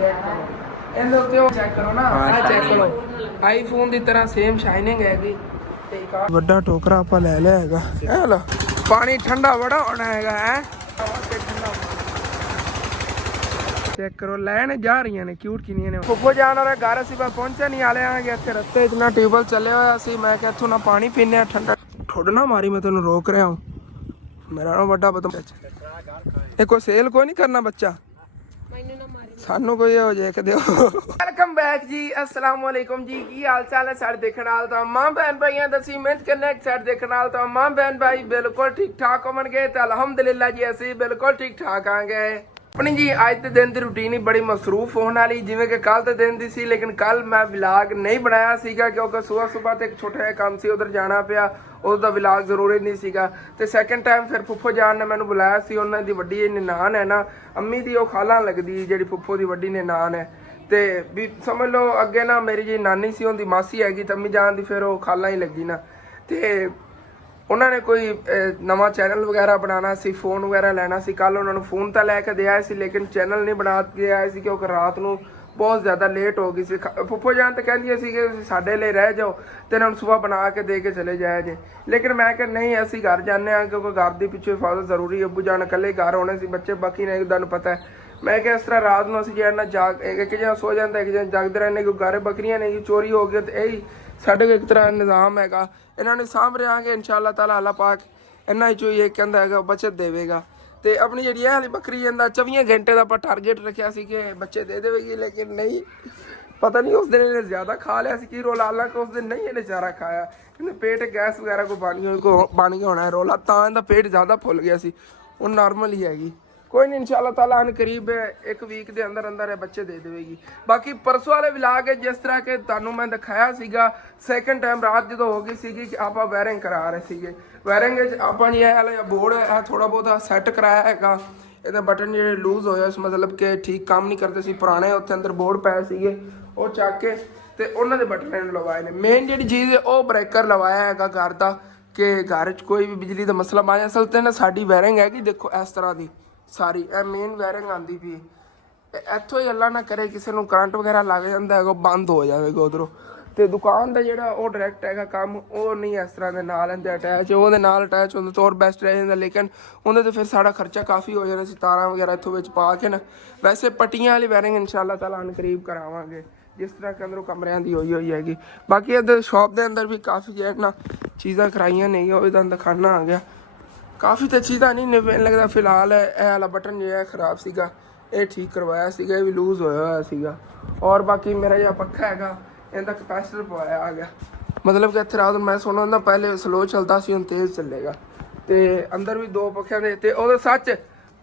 Check ਕਰੋ ਇਹਦੇ ਉੱਤੇ ਉਹ ਚੈੱਕ ਕਰੋ ਨਾ ਆ ਚੈੱਕ ਕਰੋ ਆਈਫੋਨ ਦੀ ਤਰ੍ਹਾਂ ਸੇਮ ਸ਼ਾਈਨਿੰਗ ਹੈਗੀ ਤੇ ਵੱਡਾ ਟੋਕਰਾ ਆਪਾਂ ਲੈ ਲਿਆ ਹੈਗਾ ਇਹ ਲੋ ਪਾਣੀ ਠੰਡਾ ਬੜਾ ਹੋਣਾ ਹੈਗਾ ਹੈ चेक करो लैन जा रही ने क्यूट किनिया ने फुफो जान और घर असी बस पहुंचे नहीं आले आगे इतने रस्ते इतना ट्यूबवेल चले हुए असी मैं क्या इथों ना पानी पीने ठंडा ठुड ना मारी मैं तेन रोक रहा हूँ मेरा ना बड़ा बता कोई सेल कोई नहीं करना बच्चा सानू कोई हो देख दियो वेलकम बैक जी अस्सलाम वालेकुम जी की हाल चाल है सारे देखने वाले तो मां बहन भाई दसी मिनट करने सारे देखने वाले तो मां बहन भाई बिल्कुल ठीक ठाक होवन गए तो अलहमदुलिल्लाह जी असी बिल्कुल ठीक ठाक आ गए अपनी जी अज के दिन की रूटीन ही बड़ी मसरूफ होने वाली जिवें कि कल के दिन की सी लेकिन कल मैं विलाग नहीं बनाया सीगा क्योंकि सुबह सुबह तो एक छोटा जिहा काम सी उधर जाना पिया उसका विलाग जरूरी नहीं सीगा ते सैकेंड टाइम फिर फुफो जान ने मैंने बुलाया सी उन्हां दी वड्डी ननान है ना अम्मी दी ओह खाला लगदी जिहड़ी फुफो दी वड्डी ननान है ते भी समझ लो अगे ना मेरी जी नानी सी उहदी मासी हैगी ते अम्मी जान दी फिर ओह खाला ही लगी ना ते उन्होंने कोई नवा चैनल वगैरह बनाना सी फोन वगैरह लैना सी कल उन्होंने फोन तो लैके दे आए सी लेकिन चैनल नहीं बना के आए सी क्योंकि रात को बहुत ज़्यादा लेट हो गई सी फुफो जान तो कहती सी कि साडे लिए रह जाओ तो इन्होंने सुबह बना के दे के चले जाए जे लेकिन मैं क्या नहीं असी घर जाने क्योंकि घर के पिछे हिफाजत जरूरी है अबू जान कल घर होने से बच्चे बाकी नहीं तुहानूं पता है मैं क्या इस तरह रात को असीं जो जाग एक जना सो जाता एक जना जागते रहने क्योंकि घर बकरियां ने चोरी हो गई तो यही साढ़े को एक तरह निज़ाम हैगा इन्होंने सामभ रहांगे इंशाअल्लाह ताला अल्लाह पाक इन्हां चों ही कहंदा हैगा बचत देवेगा तो अपनी जी वाली बकरी जिंदा 24 घंटे का आप टारगेट रखा सी कि बच्चे दे देगी लेकिन नहीं पता नहीं उस दिन इन्हें ज़्यादा खा लिया कि रोला हालांकि उस दिन नहीं इन्हें सारा खाया इन्हें पेट गैस वगैरह को बन गया होना है रोला तो इनका पेट ज़्यादा फुल गया सी वो नॉर्मल ही हैगी कोई नहीं इंशाअल्लाह ताला अन करीब एक वीक के अंदर अंदर बच्चे दे देगी बाकी परसों वाले विलाग है जिस तरह के तुहानूं मैं दिखाया सीगा सैकेंड टाइम रात जो हो गई सी कि आप वायरिंग करा रहे थे वायरिंग आप जी वाला बोर्ड है थोड़ा बहुत सैट कराया है ये बटन जो लूज होया इस मतलब कि ठीक काम नहीं करते सी पुराने उत्थे अंदर बोर्ड पाए सीगे वो चक के ते उन्होंने बटन लवाए ने मेन जी चीज़ है वो ब्रेकर लवाया है घर का कि घर कोई भी बिजली का मसला आ जाए असल तो ना साड़ी वायरिंग है कि देखो इस तरह की सारी मेन वायरिंग आती पी इतों ही अल्लाह ना करे किसी को करंट वगैरह लग जाता है बंद हो जाएगा उधरों तो दुकान का जोड़ा वो डायरैक्ट है काम वो नहीं इस तरह के नाल अटैच वो अटैच होंगे तो और बेस्ट रह जाता लेकिन उन्हें तो फिर सारा खर्चा काफ़ी हो जाना तारा वगैरह इतों बिच पा के ना वैसे पट्टियां वाली वायरिंग इंशाअल्लाह ताला अन करीब करावांगे जिस तरह के अंदरों कमरियां की हुई हैगी बाकी इधर शॉप के अंदर भी काफ़ी जो ना चीज़ा कराइया नहीं वो इधर दिखाना आ गया काफ़ी तो चीज़ा नहीं लगता फिलहाल यह वाला बटन जो है खराब सीगा ये ठीक करवाया सीगा ये भी लूज होया सीगा और बाकी मेरा जो पक्खा हैगा इनका कैपेसिटर पवाया आ गया मतलब कि इतने रात मैं सुना ना पहले स्लो चलता सी हुण तेज़ चलेगा तो अंदर भी दो पक्खियां दे ते ओहदा सच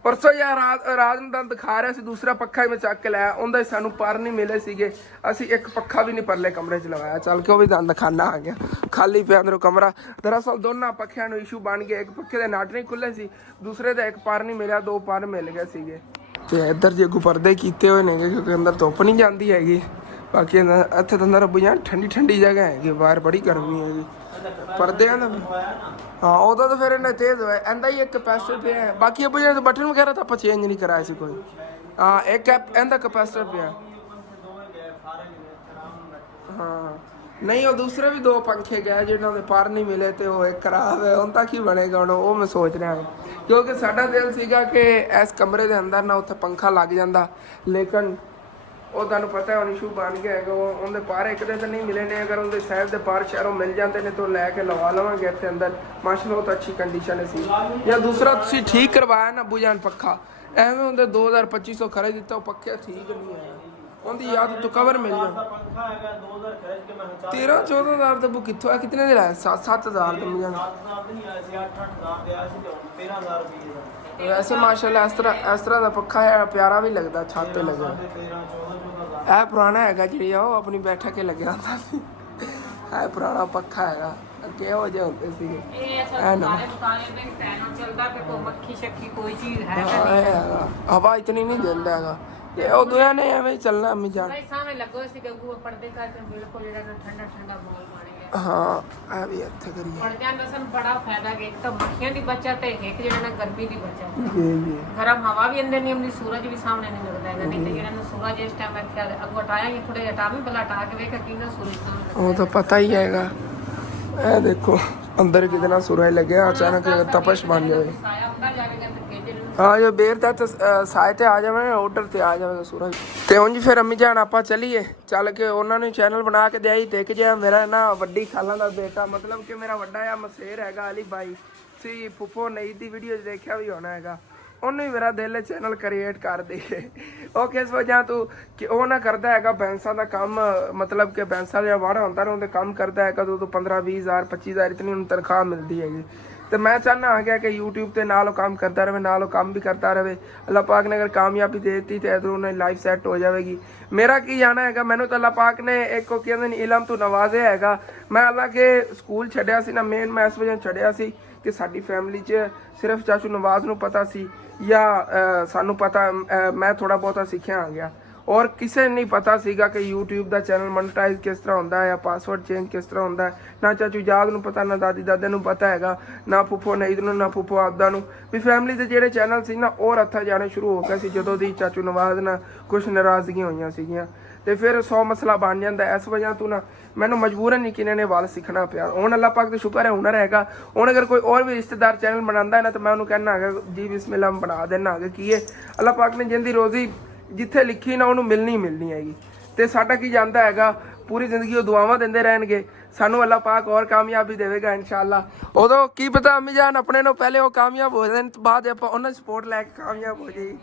परसों या रात में दिखा रहा सी दूसरा पक्खा ही मैं चक के लाया उनका सानू पर नहीं मिले सीगे असी एक पक्खा भी नहीं परले कमरे च लगाया चल के वो भी दंद खाना आ गया खाली पे अंदरों कमरा दरअसल दोनों पक्खियां इशू बन गया एक पक्खे के नट नहीं खुले सी दूसरे का एक पर नहीं मिला दो पर मिल गए सीगे तो इधर जे अगू पर्दे किए हुए ने क्योंकि अंदर धुप नहीं जाती हैगी बाकी इतने तो अंदर अबू जान ठंडी ठंडी जगह हैगी बाहर बड़ी गर्मी हैगी पर्दे हाँ उदो तो फिर इन्हें तेज़ होया इनका ही एक कैपेसिटर पे है बाकी अबू जान बटन वगैरह तो आप चेंज नहीं कराया सी कोई हाँ एक इनका कैपेसिटर पे है हाँ नहीं वो दूसरे भी दो पंखे गए जिन्होंने पर नहीं मिले तो वो एक खराब है उन तक ही बनेगा हूँ वो मैं सोच रहा हूँ क्योंकि साडा दिल सीगा कि इस कमरे के अंदर ना उत्थे पंखा लग जाता लेकिन वो तुहानूं पता है इशू बन गया है उनके पर एक दिन तो नहीं मिले ने अगर उनके साइड के पर शहरों मिल जाते हैं तो लैके लवा लवेंगे इतने अंदर माशाअल्लाह तो अच्छी कंडीशन सी या दूसरा तुसीं ठीक करवाया ना अबू जान पक्खा एवं उनके 2000-2500 खर्च दिता वो पक्खे ठीक नहीं है उनकी याद तो कवर मिल जाए 13-14 हज़ार तो कितों है कितने लाया 7-7 हज़ार तो मिल वैसे माशाल्लाह इस तरह का पक्खा है प्यारा भी लगता छत लगे है पुराना है जी वो अपनी बैठक के लगे है पुराना पक्खा है किहो जे होंदे सीगे हवा इतनी नहीं देता है ये वो दोनों ने एवं चलना अम्मी जान ਹਾਂ ਆ ਵੀ ਇੱਥੇ ਕਰੀਏ ਪਰਦਿਆਂ ਦਾ ਸਾਨੂੰ ਬੜਾ ਫਾਇਦਾ ਹੈ। ਇੱਕ ਤਾਂ ਮੱਖੀਆਂ ਦੀ ਬਚਤ ਹੈ, ਇੱਕ ਜਿਹੜਾ ਨਾ ਗਰਮੀ ਦੀ ਬਚਤ ਹੈ। ਜੀ ਗਰਮ ਹਵਾ ਵੀ ਅੰਦਰ ਨਹੀਂ ਆਉਂਦੀ, ਸੂਰਜ ਵੀ ਸਾਹਮਣੇ ਨਹੀਂ ਲੱਗਦਾ ਹੈਗਾ। ਨਹੀਂ ਤੇ ਜਿਹੜਾ ਨਾ ਸੂਰਜ ਇਸ ਟਾਈਮ ਇੱਥੇ ਅੱਗੋਂ ਹਟਾਇਆ ਥੋੜੇ ਹਟਾ ਵੀ ਭਲਾ ਹਟਾ ਕੇ ਵੇਖ ਕਿੰਨਾ ਸੂਰਜ ਸਾਹਮਣੇ ਉਹ ਤਾਂ ਪਤਾ ਹੀ ਹੈਗਾ। ਇਹ ਦੇਖੋ ਅੰਦਰ ਕਿਤਨਾ ਸੂਰਜ ਲੱਗਿਆ, ਅਚਾਨਕ ਤਪਸ਼ ਬਣ ਜਾਵੇ। ਸਾਇਆ ਅੰਦਰ ਜਾਵੇਗਾ ਤੇ ਗੇਜੇ ਨੂੰ ਹਾਂ ਜੋ ਬੇਰ ਤੱਕ ਸਾਏ ਤੇ ਆ ਜਾਵੇ ਆਰਡਰ ਤੇ ਆ ਜਾਵੇਗਾ ਸੂਰਜ। ਤੇ ਉਂਝ ਫਿਰ ਅੰਮੀ ਜਾਨ ਆਪਾਂ ਚੱਲੀਏ, ਚੱਲ ਕੇ ਉਹਨਾਂ ਨੂੰ ਚੈਨਲ ਬਣਾ ਕੇ ਦਿਆਈ ਦੇਖ ਜਿਆ ਮੇਰਾ ਨਾ ਵੱਡੀ ਖਾਲਾਂ ਦਾ ਬੇਟਾ, ਮਤਲਬ ਕਿ ਮੇਰਾ ਵੱਡਾ ਆ ਮਸੇਰ ਹੈਗਾ ਅਲੀ ਬਾਈ ਸੀ ਫੁੱਫੋ ਨਈ ਦੀ ਵੀਡੀਓ ਦੇਖਿਆ ਵੀ ਹੋਣਾ ਹੈਗਾ, ਉਹਨੂੰ ਹੀ ਮੇਰਾ ਦਿਲ ਚੈਨਲ ਕ੍ਰੀਏਟ ਕਰ ਦੇ। ਉਹ ਕਿਸ ਵਜ੍ਹਾ ਤੋਂ ਕਿ ਉਹ ਨਾ ਕਰਦਾ ਹੈਗਾ ਬੈਂਸਾਂ ਦਾ ਕੰਮ, ਮਤਲਬ ਕਿ ਬੈਂਸਾਂ ਦਾ ਵਾੜਾ ਹੁੰਦਾ ਨਾ ਉਹਦੇ ਕੰਮ ਕਰਦਾ ਹੈਗਾ ਤੋਂ 15-20 ਹਜ਼ਾਰ 25 ਹਜ਼ਾਰ ਇਤਨੀ ਉਹਨੂੰ ਤਨਖਾਹ ਮਿਲਦੀ ਹੈਗੀ। ਤੇ ਮੈਂ ਚਾਹੁੰਦਾ ਆ ਗਿਆ ਕਿ YouTube ਤੇ ਨਾਲ ਉਹ ਕੰਮ ਕਰਦਾ ਰਹੇ, ਨਾਲ ਉਹ ਕੰਮ ਵੀ ਕਰਦਾ ਰਹੇ। ਅੱਲਾਹ ਪਾਕ ਨੇ ਅਗਰ ਕਾਮਯਾਬੀ ਦੇ ਦਿੱਤੀ ਤੇ ਇਧਰੋਂ ਉਹਨੇ ਲਾਈਫ ਸੈੱਟ ਹੋ ਜਾਵੇਗੀ। ਮੇਰਾ ਕੀ ਜਾਣਾ ਹੈਗਾ, ਮੈਨੂੰ ਤਾਂ ਅੱਲਾਹ ਪਾਕ ਨੇ ਇੱਕ ਉਹ ਕਹਿੰਦੇ ਨੇ ਇਲਮ ਤੋਂ ਨਵਾਜ਼ਿਆ ਹੈਗਾ। ਮੈਂ ਅੱਲਾਹ ਕੇ ਸਕੂਲ ਛੱਡਿਆ ਸੀ ਨਾ, ਮੇਨ ਮੈਂ ਇਸ ਵਜ੍ਹਾ ਛੱਡਿਆ ਸੀ ਕਿ ਸਾਡੀ ਫੈਮਿਲੀ 'ਚ ਸਿਰਫ ਚਾਚੂ ਨਵਾਜ਼ ਨੂੰ ਪਤਾ ਸੀ ਜਾਂ ਸਾਨੂੰ ਪਤਾ, ਮੈਂ ਥੋੜਾ ਬਹੁਤਾ ਸਿੱਖਿਆ ਆ ਗਿਆ ਔਰ ਕਿਸੇ ਨੂੰ ਨਹੀਂ ਪਤਾ ਸੀਗਾ ਕਿ YouTube ਦਾ ਚੈਨਲ ਮੋਨੇਟਾਈਜ਼ ਕਿਸ ਤਰ੍ਹਾਂ ਹੁੰਦਾ ਹੈ, ਪਾਸਵਰਡ ਚੇਂਜ ਕਿਸ ਤਰ੍ਹਾਂ ਹੁੰਦਾ ਹੈ। ਨਾ ਚਾਚੂ ਜਾਗ ਨੂੰ ਪਤਾ, ਨਾ ਦਾਦੀ ਦਾਦੇ ਨੂੰ ਪਤਾ ਹੈਗਾ, ਨਾ ਫੁੱਫੋ ਨਈਦ ਨੂੰ, ਨਾ ਫੁੱਫੋ ਆਬਦਾ ਨੂੰ। ਵੀ ਫੈਮਿਲੀ ਦੇ ਜਿਹੜੇ ਚੈਨਲ ਸੀ ਨਾ ਉਹ ਰੱਥਾ ਜਾਣੇ ਸ਼ੁਰੂ ਹੋ ਗਏ ਸੀ ਜਦੋਂ ਦੀ ਚਾਚੂ ਨਵਾਜ਼ ਨਾਲ ਕੁਛ ਨਾਰਾਜ਼ਗੀਆਂ ਹੋਈਆਂ ਸੀਗੀਆਂ। ਤੇ ਫਿਰ 100 ਮਸਲਾ ਬਣ ਜਾਂਦਾ। ਇਸ ਵਜ੍ਹਾ ਤੋਂ ਨਾ ਮੈਨੂੰ ਮਜਬੂਰਨ ਹੀ ਕਿਨੇ ਨੇ ਵੱਲ ਸਿੱਖਣਾ ਪਿਆ। ਹੁਣ ਅੱਲਾਹ ਪਾਕ ਦਾ ਸ਼ੁਕਰ ਹੈ ਹੁਨਰ ਹੈਗਾ। ਹੁਣ ਅਗਰ ਕੋਈ ਹੋਰ ਵੀ ਰਿਸ਼ਤੇਦਾਰ ਚੈਨਲ ਬਣਾਉਂਦਾ ਹੈ ਨਾ ਤਾਂ ਮੈਂ ਉਹਨੂੰ ਕਹਿਣਾ ਹੈਗਾ ਜੀ ਬਿਸਮਿਲ੍ਲਾ ਬਣਾ ਦੇਣਾ ਹੈਗਾ। ਕੀ ਹੈ ਅੱਲਾਹ ਪਾਕ ਨੇ ਜਿੰਦੀ ਰੋਜ਼ੀ ਜਿੱਥੇ ਲਿਖੀ ਨਾ ਉਹਨੂੰ ਮਿਲਣੀ ਹੈਗੀ। ਤੇ ਸਾਡਾ ਕੀ ਜਾਂਦਾ ਹੈਗਾ, ਪੂਰੀ ਜ਼ਿੰਦਗੀ ਉਹ ਦੁਆਵਾਂ ਦਿੰਦੇ ਰਹਿਣਗੇ, ਸਾਨੂੰ ਅੱਲਾਹ ਪਾਕ ਔਰ ਕਾਮਯਾਬੀ ਦੇਵੇਗਾ ਇਨਸ਼ਾਅੱਲਾ। ਉਦੋਂ ਕੀ ਪਤਾ ਅੰਮੀ ਜਾਨ ਆਪਣੇ ਨੂੰ ਪਹਿਲੇ ਉਹ ਕਾਮਯਾਬ ਹੋ ਜਾਣ ਤੋਂ ਬਾਅਦ ਆਪਾਂ ਉਹਨਾਂ ਦੀ ਸਪੋਰਟ ਲੈ ਕੇ ਕਾਮਯਾਬ ਹੋ ਜਾਈ।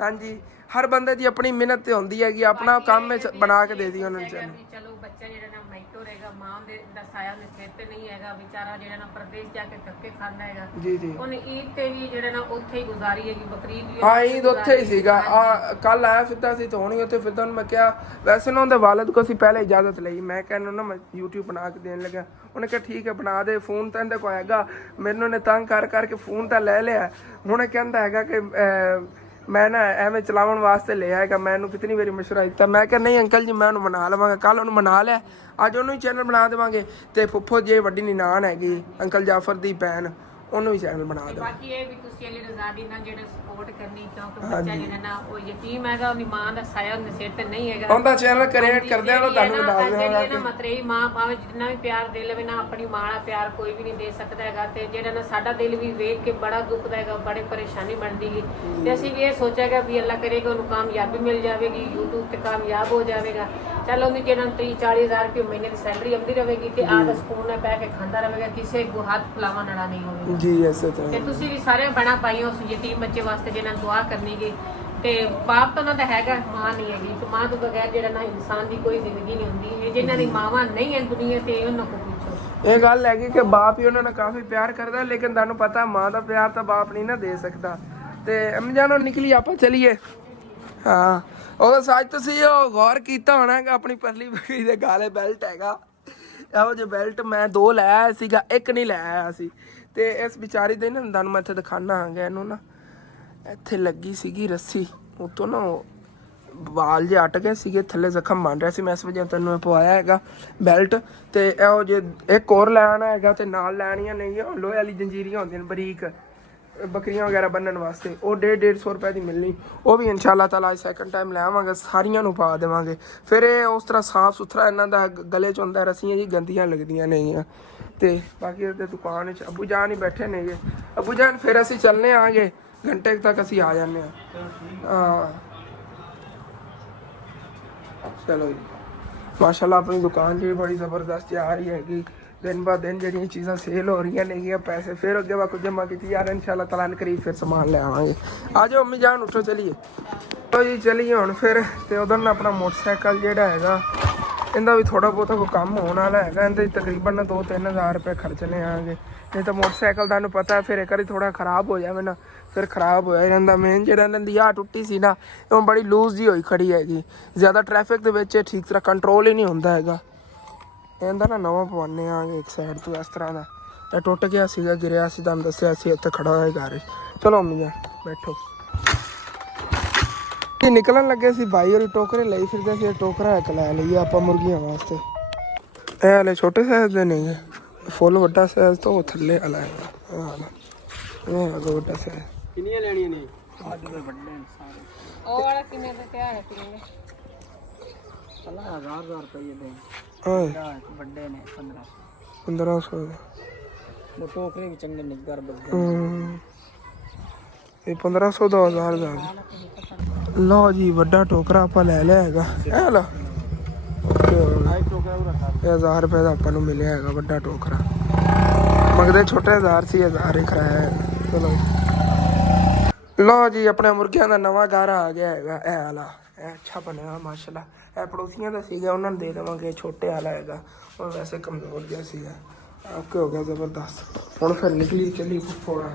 ਹਾਂਜੀ ਹਰ ਬੰਦੇ ਦੀ ਆਪਣੀ ਮਿਹਨਤ ਤੇ ਹੁੰਦੀ ਹੈਗੀ, ਆਪਣਾ ਕੰਮ ਬਣਾ ਕੇ ਦੇ ਦੀ ਉਹਨਾਂ ਨੂੰ। ਚਲੋ ਬੱਚਾ ਜਿਹੜਾ ਨਾ ਮਾਈਕੋ ਰਹੇਗਾ, ਮਾਂ ਦੇ ਦਾ ਸਾਇਆ ਉਹਨੇ ਸਿਰ ਤੇ ਨਹੀਂ ਹੈਗਾ, ਵਿਚਾਰਾ ਜਿਹੜਾ ਨਾ ਪਰਦੇਸ ਜਾ ਕੇ ਧੱਕੇ ਖਾਂਦਾ ਹੈਗਾ। ਜੀ ਜੀ ਉਹਨੇ ਈਦ ਤੇ ਵੀ ਜਿਹੜਾ ਨਾ ਉੱਥੇ ਹੀ ਗੁਜ਼ਾਰੀ ਹੈਗੀ, ਬਕਰੀਦ ਵੀ ਹਾਂ ਈਦ ਉੱਥੇ ਹੀ ਸੀਗਾ। ਕੱਲ ਆਇਆ ਫਿਰਦਾ ਸੀ ਧੋਣੀ ਉੱਥੇ ਫਿਰਦਾ ਨੂੰ ਮੈਂ ਕਿਹਾ ਵੈਸੇ ਨਾ ਉਹਦੇ ਵਾਲਦ ਕੋ ਅਸੀਂ ਪਹਿਲੇ ਇਜਾਜ਼ਤ ਲਈ, ਮੈਂ ਕਹਿੰਦਾ ਨਾ ਮੈਂ YouTube ਬਣਾ ਕੇ ਦੇਣ ਲੱਗਾ। ਉਹਨੇ ਕਿਹਾ ਠੀਕ ਹੈ ਬਣਾ ਦੇ, ਫੋਨ ਤਾਂ ਇਹਦੇ ਕੋਲ ਹੈਗਾ। ਮੈਨੂੰ ਨੇ ਤੰਗ ਕਰ ਕਰਕੇ ਫੋਨ ਤਾਂ ਲੈ ਲਿਆ। ਹੁਣ ਕਹਿੰਦਾ ਹੈਗਾ ਕਿ ਮੈਂ ਨਾ ਐਵੇਂ ਚਲਾਉਣ ਵਾਸਤੇ ਲਿਆ ਹੈਗਾ। ਮੈਂ ਇਹਨੂੰ ਕਿਤਨੀ ਵਾਰੀ ਮਸ਼ਵਰਾ ਦਿੱਤਾ, ਮੈਂ ਕਿਹਾ ਨਹੀਂ ਅੰਕਲ ਜੀ ਮੈਂ ਉਹਨੂੰ ਬਣਾ ਲਵਾਂਗਾ। ਕੱਲ ਉਹਨੂੰ ਬਣਾ ਲਿਆ, ਅੱਜ ਉਹਨੂੰ ਹੀ ਚੈਨਲ ਬਣਾ ਦੇਵਾਂਗੇ। ਤੇ ਫੁੱਫੋ ਜੇ ਵੱਡੀ ਨਿਨਾਣ ਹੈਗੀ ਅੰਕਲ ਜਾਫਰ ਦੀ ਭੈਣ, ਉਹਨੂੰ ਵੀ ਚੈਨਲ ਬਣਾ ਦੇਵਾਂਗੇ। ਬਾਕੀ ਇਹ ਵੀ ਤੁਸੀਂ ਅਲੀ ਰਜ਼ਾ ਦੀ ਨਾਲ ਜਿਹੜਾ ਸਪੋਰਟ ਕਰਨੀ, ਕਿਉਂਕਿ ਬੱਚਾ ਜਿਹੜਾ ਨਾ ਉਹ ਯਤੀਮ ਹੈਗਾ, ਉਹਦੀ ਮਾਂ ਦਾ ਸਾਇਆ ਉਹਦੇ ਸਿਰ ਤੇ ਨਹੀਂ ਹੈਗਾ। ਉਹਦਾ ਚੈਨਲ ਕ੍ਰੀਏਟ ਕਰਦੇ ਆ ਤਾਂ ਤੁਹਾਨੂੰ ਦੱਸ ਦੇਵਾਂਗਾ ਕਿ ਮਤਰੇਈ ਮਾਂ ਭਾਵੇਂ ਜਿੰਨਾ ਵੀ ਪਿਆਰ ਦੇ ਲਵੇ ਨਾ, ਆਪਣੀ ਮਾਂ ਦਾ ਪਿਆਰ ਕੋਈ ਵੀ ਨਹੀਂ ਦੇ ਸਕਦਾ ਹੈਗਾ। ਤੇ ਜਿਹੜਾ ਨਾ ਸਾਡਾ ਦਿਲ ਵੀ ਵੇਖ ਕੇ ਬੜਾ ਦੁਖਦਾ ਹੈਗਾ, ਬੜੇ ਪਰੇਸ਼ਾਨੀ ਬਣਦੀ ਹੈ। ਤੇ ਅਸੀਂ ਵੀ ਇਹ ਸੋਚਿਆਗਾ ਵੀ ਅੱਲਾਹ ਕਰੇਗਾ ਉਹਨੂੰ ਕਾਮਯਾਬੀ ਮਿਲ ਜਾਵੇਗੀ, YouTube ਤੇ ਕਾਮਯਾਬ ਹੋ ਜਾਵੇਗਾ। ਚਲੋ ਉਹਨੂੰ ਜਿਹੜਾ 30-40 ਹਜ਼ਾਰ ਰੁਪਏ ਮਹੀਨੇ ਦੀ ਸੈਲਰੀ ਆਉਂਦੀ ਰਹੇਗੀ ਤੇ ਆਹ ਸਕੂਨ ਨਾਲ ਬਹਿ ਕੇ ਖਾਂਦਾ ਰਹੇਗਾ, ਕਿਸੇ ਕੋ ਹੱਥ ਫਲਾਵਾ ਨੜਾ ਨਹੀਂ ਹੋਵੇਗਾ। ਜੀ ਐਸੇ ਤਰ੍ਹਾਂ ਤੇ ਤੁਸੀਂ ਵੀ ਸਾਰੇ ਬਣਾ ਪਾਈ ਉਸ ਯਤੀਮ ਬੱਚੇ ਵਾਸਤੇ ਜਿਹਨਾਂ ਨੂੰ ਦੁਆ ਕਰਨੀਗੇ। ਤੇ ਬਾਪ ਤਾਂ ਉਹਨਾਂ ਦਾ ਹੈਗਾ, ਮਾਂ ਨਹੀਂ ਹੈਗੀ। ਤੇ ਮਾਂ ਤੋਂ ਬਗੈਰ ਜਿਹੜਾ ਨਾ ਇਨਸਾਨ ਦੀ ਕੋਈ ਜ਼ਿੰਦਗੀ ਨਹੀਂ ਹੁੰਦੀ। ਇਹ ਜਿਨ੍ਹਾਂ ਦੀ ਮਾਵਾਂ ਨਹੀਂ ਹੈ ਦੁਨੀਆ ਤੇ ਉਹਨਾਂ ਕੋਲ ਪੁੱਛੋ। ਇਹ ਗੱਲ ਹੈਗੀ ਕਿ ਬਾਪ ਹੀ ਉਹਨਾਂ ਨਾਲ ਕਾਫੀ ਪਿਆਰ ਕਰਦਾ, ਲੇਕਿਨ ਤੁਹਾਨੂੰ ਪਤਾ ਮਾਂ ਦਾ ਪਿਆਰ ਤਾਂ ਬਾਪ ਨਹੀਂ ਨਾ ਦੇ ਸਕਦਾ। ਤੇ ਅੰਮੀ ਜਾਨ ਨਿਕਲੀ ਆਪਾਂ ਚਲੀਏ। ਹਾਂ ਉਹ ਸੱਚ ਤੁਸੀਂ ਉਹ ਗੌਰ ਕੀਤਾ ਹੋਣਾ ਹੈਗਾ ਆਪਣੀ ਪਰਲੀ ਬੱਕਰੀ ਦੇ ਗਾਲੇ ਬੈਲਟ ਹੈਗਾ। ਇਹੋ ਜਿਹੇ ਬੈਲਟ ਮੈਂ 2 ਲੈ ਆਇਆ ਸੀਗਾ, ਇੱਕ ਨਹੀਂ ਲੈ ਆਇਆ ਸੀ। ਤੇ ਇਸ ਵਿਚਾਰੀ ਦੇ ਨਾ ਤੁਹਾਨੂੰ ਮੈਂ ਇੱਥੇ ਦਿਖਾਣਾ ਆਂਗਾ, ਇਹਨੂੰ ਨਾ ਇੱਥੇ ਲੱਗੀ ਸੀਗੀ ਰੱਸੀ, ਉਤੋਂ ਨਾ ਵਾਲ ਜੇ ਅਟ ਗਏ ਸੀਗੇ, ਥੱਲੇ ਜ਼ਖਮ ਬਣ ਰਿਹਾ ਸੀ। ਮੈਂ ਇਸ ਵਜ੍ਹਾ ਤੈਨੂੰ ਪਵਾਇਆ ਹੈਗਾ ਬੈਲਟ। ਤੇ ਇਹੋ ਜਿਹੇ ਇੱਕ ਹੋਰ ਲੈਣਾ ਹੈਗਾ ਤੇ ਨਾਲ ਲੈਣੀਆਂ ਨਹੀਂ ਲੋਹੇ ਵਾਲੀ ਜੰਜੀਰੀਆਂ ਹੁੰਦੀਆਂ ਨੇ ਬਰੀਕ ਬੱਕਰੀਆਂ ਵਗੈਰਾ ਬੰਨਣ ਵਾਸਤੇ, ਉਹ 150 ਰੁਪਏ ਦੀ ਮਿਲਣੀ। ਉਹ ਵੀ ਇਨਸ਼ਾਅੱਲਾ ਤਾਲਾ ਸੈਕਿੰਡ ਟਾਈਮ ਲੈ ਆਵਾਂਗੇ, ਸਾਰੀਆਂ ਨੂੰ ਪਾ ਦੇਵਾਂਗੇ। ਫਿਰ ਇਹ ਉਸ ਤਰ੍ਹਾਂ ਸਾਫ ਸੁਥਰਾ ਇਹਨਾਂ ਦਾ ਗਲੇ 'ਚ ਹੁੰਦਾ, ਰੱਸੀਆਂ ਜੀ ਗੰਦੀਆਂ ਲੱਗਦੀਆਂ ਨੇਗੀਆਂ। ਤੇ ਬਾਕੀ ਉਹਦੇ ਦੁਕਾਨ ਵਿੱਚ ਅੱਬੂ ਜਾਨ ਹੀ ਬੈਠੇ ਨੇਗੇ। ਅੱਬੂ ਜਾਨ ਫਿਰ ਅਸੀਂ ਚੱਲਨੇ ਆਂਗੇ, ਘੰਟੇ ਤੱਕ ਅਸੀਂ ਆ ਜਾਂਦੇ ਹਾਂ। ਚਲੋ ਜੀ ਮਾਸ਼ਾਅੱਲਾ ਆਪਣੀ ਦੁਕਾਨ ਜੀ ਬੜੀ ਜ਼ਬਰਦਸਤ ਆ ਰਹੀ ਹੈਗੀ। दिन ब दिन ਜਿਹੜੀਆਂ ਚੀਜ਼ਾਂ ਸੇਲ ਹੋ ਰਹੀਆਂ ਨੇਗੀਆਂ, ਪੈਸੇ ਫਿਰ ਅੱਗੇ ਵਾ ਕੁਝ ਜਮ੍ਹਾਂ ਕੀਤੀ ਯਾਰ ਇਨਸ਼ਾਅੱਲਾ ਤਾਲਾ ਕਰੀਬ ਫਿਰ ਸਮਾਨ ਲੈ ਆਵਾਂਗੇ। ਆ ਜਾਓ ਅੰਮੀ ਜਾਨ ਉੱਠੋ ਚਲੀਏ। ਚਲੋ ਜੀ ਚਲੀਏ ਹੁਣ ਫਿਰ। ਤੇ ਉਧਰ ਨਾ ਆਪਣਾ ਮੋਟਰਸਾਈਕਲ ਜਿਹੜਾ ਹੈਗਾ ਇਹਦਾ ਵੀ ਥੋੜਾ ਬਹੁਤਾ ਕੋਈ ਕੰਮ ਹੋਣ ਵਾਲਾ ਹੈਗਾ। ਇਹਦੇ ਤਕਰੀਬਨ 2-3 ਹਜ਼ਾਰ ਰੁਪਏ ਖਰਚਣੇ ਆਂਗੇ। ਨਹੀਂ ਤਾਂ ਮੋਟਰਸਾਈਕਲ ਤੁਹਾਨੂੰ ਪਤਾ ਫਿਰ ਇੱਕ ਵਾਰੀ ਥੋੜਾ ਖਰਾਬ ਹੋ ਜਾਵੇ ਨਾ ਫਿਰ ਖਰਾਬ ਹੋਇਆ ਜਾਂਦਾ। ਮੇਨ ਜਿਹੜਾ ਇਹਨਾਂ ਦੀ ਆਹ ਟੁੱਟੀ ਸੀ ਨਾ ਉਹ ਬੜੀ ਲੂਜ਼ ਜੀ ਹੋਈ ਖੜੀ ਹੈਗੀ, ਜ਼ਿਆਦਾ ਟ੍ਰੈਫਿਕ ਦੇ ਵਿੱਚ ਠੀਕ ਤਰ੍ਹਾਂ ਕੰਟਰੋਲ ਹੀ ਨਹੀਂ ਹੁੰਦਾ ਹੈਗਾ। ਇਹਦਾ ਨਾ ਨਵਾਂ ਪਵਾਉਂਦੇ ਆਂਗੇ ਇੱਕ ਸਾਈਡ ਤੋਂ ਇਸ ਤਰ੍ਹਾਂ ਦਾ। ਇਹ ਟੁੱਟ ਗਿਆ ਸੀਗਾ, ਗਿਰਿਆ ਸੀ, ਤੁਹਾਨੂੰ ਦੱਸਿਆ ਸੀ ਇੱਥੇ ਖੜਾ ਹੋਇਆ ਘਰ। ਚਲੋ ਅੰਮੀ ਜੀ ਬੈਠੋ। ਨਿਕਲਣ ਲੱਗੇ ਸੀ ਭਾਈ ਹੋਰੀ ਟੋਕਰੇ ਲਈ ਫਿਰਦੇ ਸੀ, ਟੋਕਰਾ ਇੱਕ ਲੈ ਲਈਏ ਆਪਾਂ ਮੁਰਗੀਆਂ ਵਾਸਤੇ। ਇਹ ਵਾਲੇ ਛੋਟੇ ਸਾਈਜ਼ ਦੇ ਨੇਗੇ, ਫੁੱਲ ਵੱਡਾ ਸਾਈਜ਼ ਤੋਂ ਉਹ ਥੱਲੇ ਵਾਲਾ ਹੈਗਾ। ਇਹ ਵਾਲਾ ਇਹ ਹੈਗਾ ਵੱਡਾ ਸਾਈਜ਼। ਕਿੰਨੀਆਂ ਲੈਣੀਆਂ ਨੇ? ਅੱਜ ਦੇ ਵੱਡੇ ਨੇ ਸਾਰੇ। ਉਹ ਵਾਲਾ ਕਿੰਨੇ ਦਾ ਤਿਆਰ ਹੈ ਕਿੰਨੇ? ਚਲਾ 1000 ਰੁਪਏ ਦੇ। ਹਾਂ ਵੱਡੇ ਨੇ 1500 ਦੇ। ਉਹ ਟੋਕਰੇ ਵੀ ਚੰਗੇ ਨਿੱਗਰ ਬੱਗੇ। ਇਹ 1500 ਦਾ 1000 ਦਾ। ਲਓ ਜੀ ਵੱਡਾ ਟੋਕਰਾ ਆਪਾਂ ਲੈ ਲਿਆ ਹੈਗਾ। ਇਹ ਲਾ ਆਈ ਟੋਕਰਾ ਉਹ ਰੱਖਾ। ਇਹ 1000 ਰੁਪਏ ਦਾ ਆਪਾਂ ਨੂੰ ਮਿਲਿਆ ਹੈਗਾ ਵੱਡਾ ਟੋਕਰਾ। ਮੰਗਦੇ ਛੋਟੇ 1000 ਸੀ, 1000 ਹੀ ਕਰਾਇਆ। ਚਲੋ ਲਓ ਜੀ ਆਪਣੇ ਮੁਰਗਿਆਂ ਦਾ ਨਵਾਂ ਘਰ ਆ ਗਿਆ ਹੈਗਾ। ਇਹ ਵਾਲਾ ਇਹ ਅੱਛਾ ਬਣਿਆ ਮਾਸ਼ਾਅੱਲਾ। ਇਹ ਪੜੋਸੀਆਂ ਦਾ ਸੀਗਾ, ਉਹਨਾਂ ਨੂੰ ਦੇ ਦੇਵਾਂਗੇ। ਛੋਟੇ ਵਾਲਾ ਹੈਗਾ, ਉਹ ਵੈਸੇ ਕਮਜ਼ੋਰ ਜਿਹਾ ਸੀਗਾ। ਓਕੇ ਹੋ ਗਿਆ ਜ਼ਬਰਦਸਤ। ਹੁਣ ਫਿਰ ਨਿਕਲੀ ਚੱਲੀ ਫੋੜਾ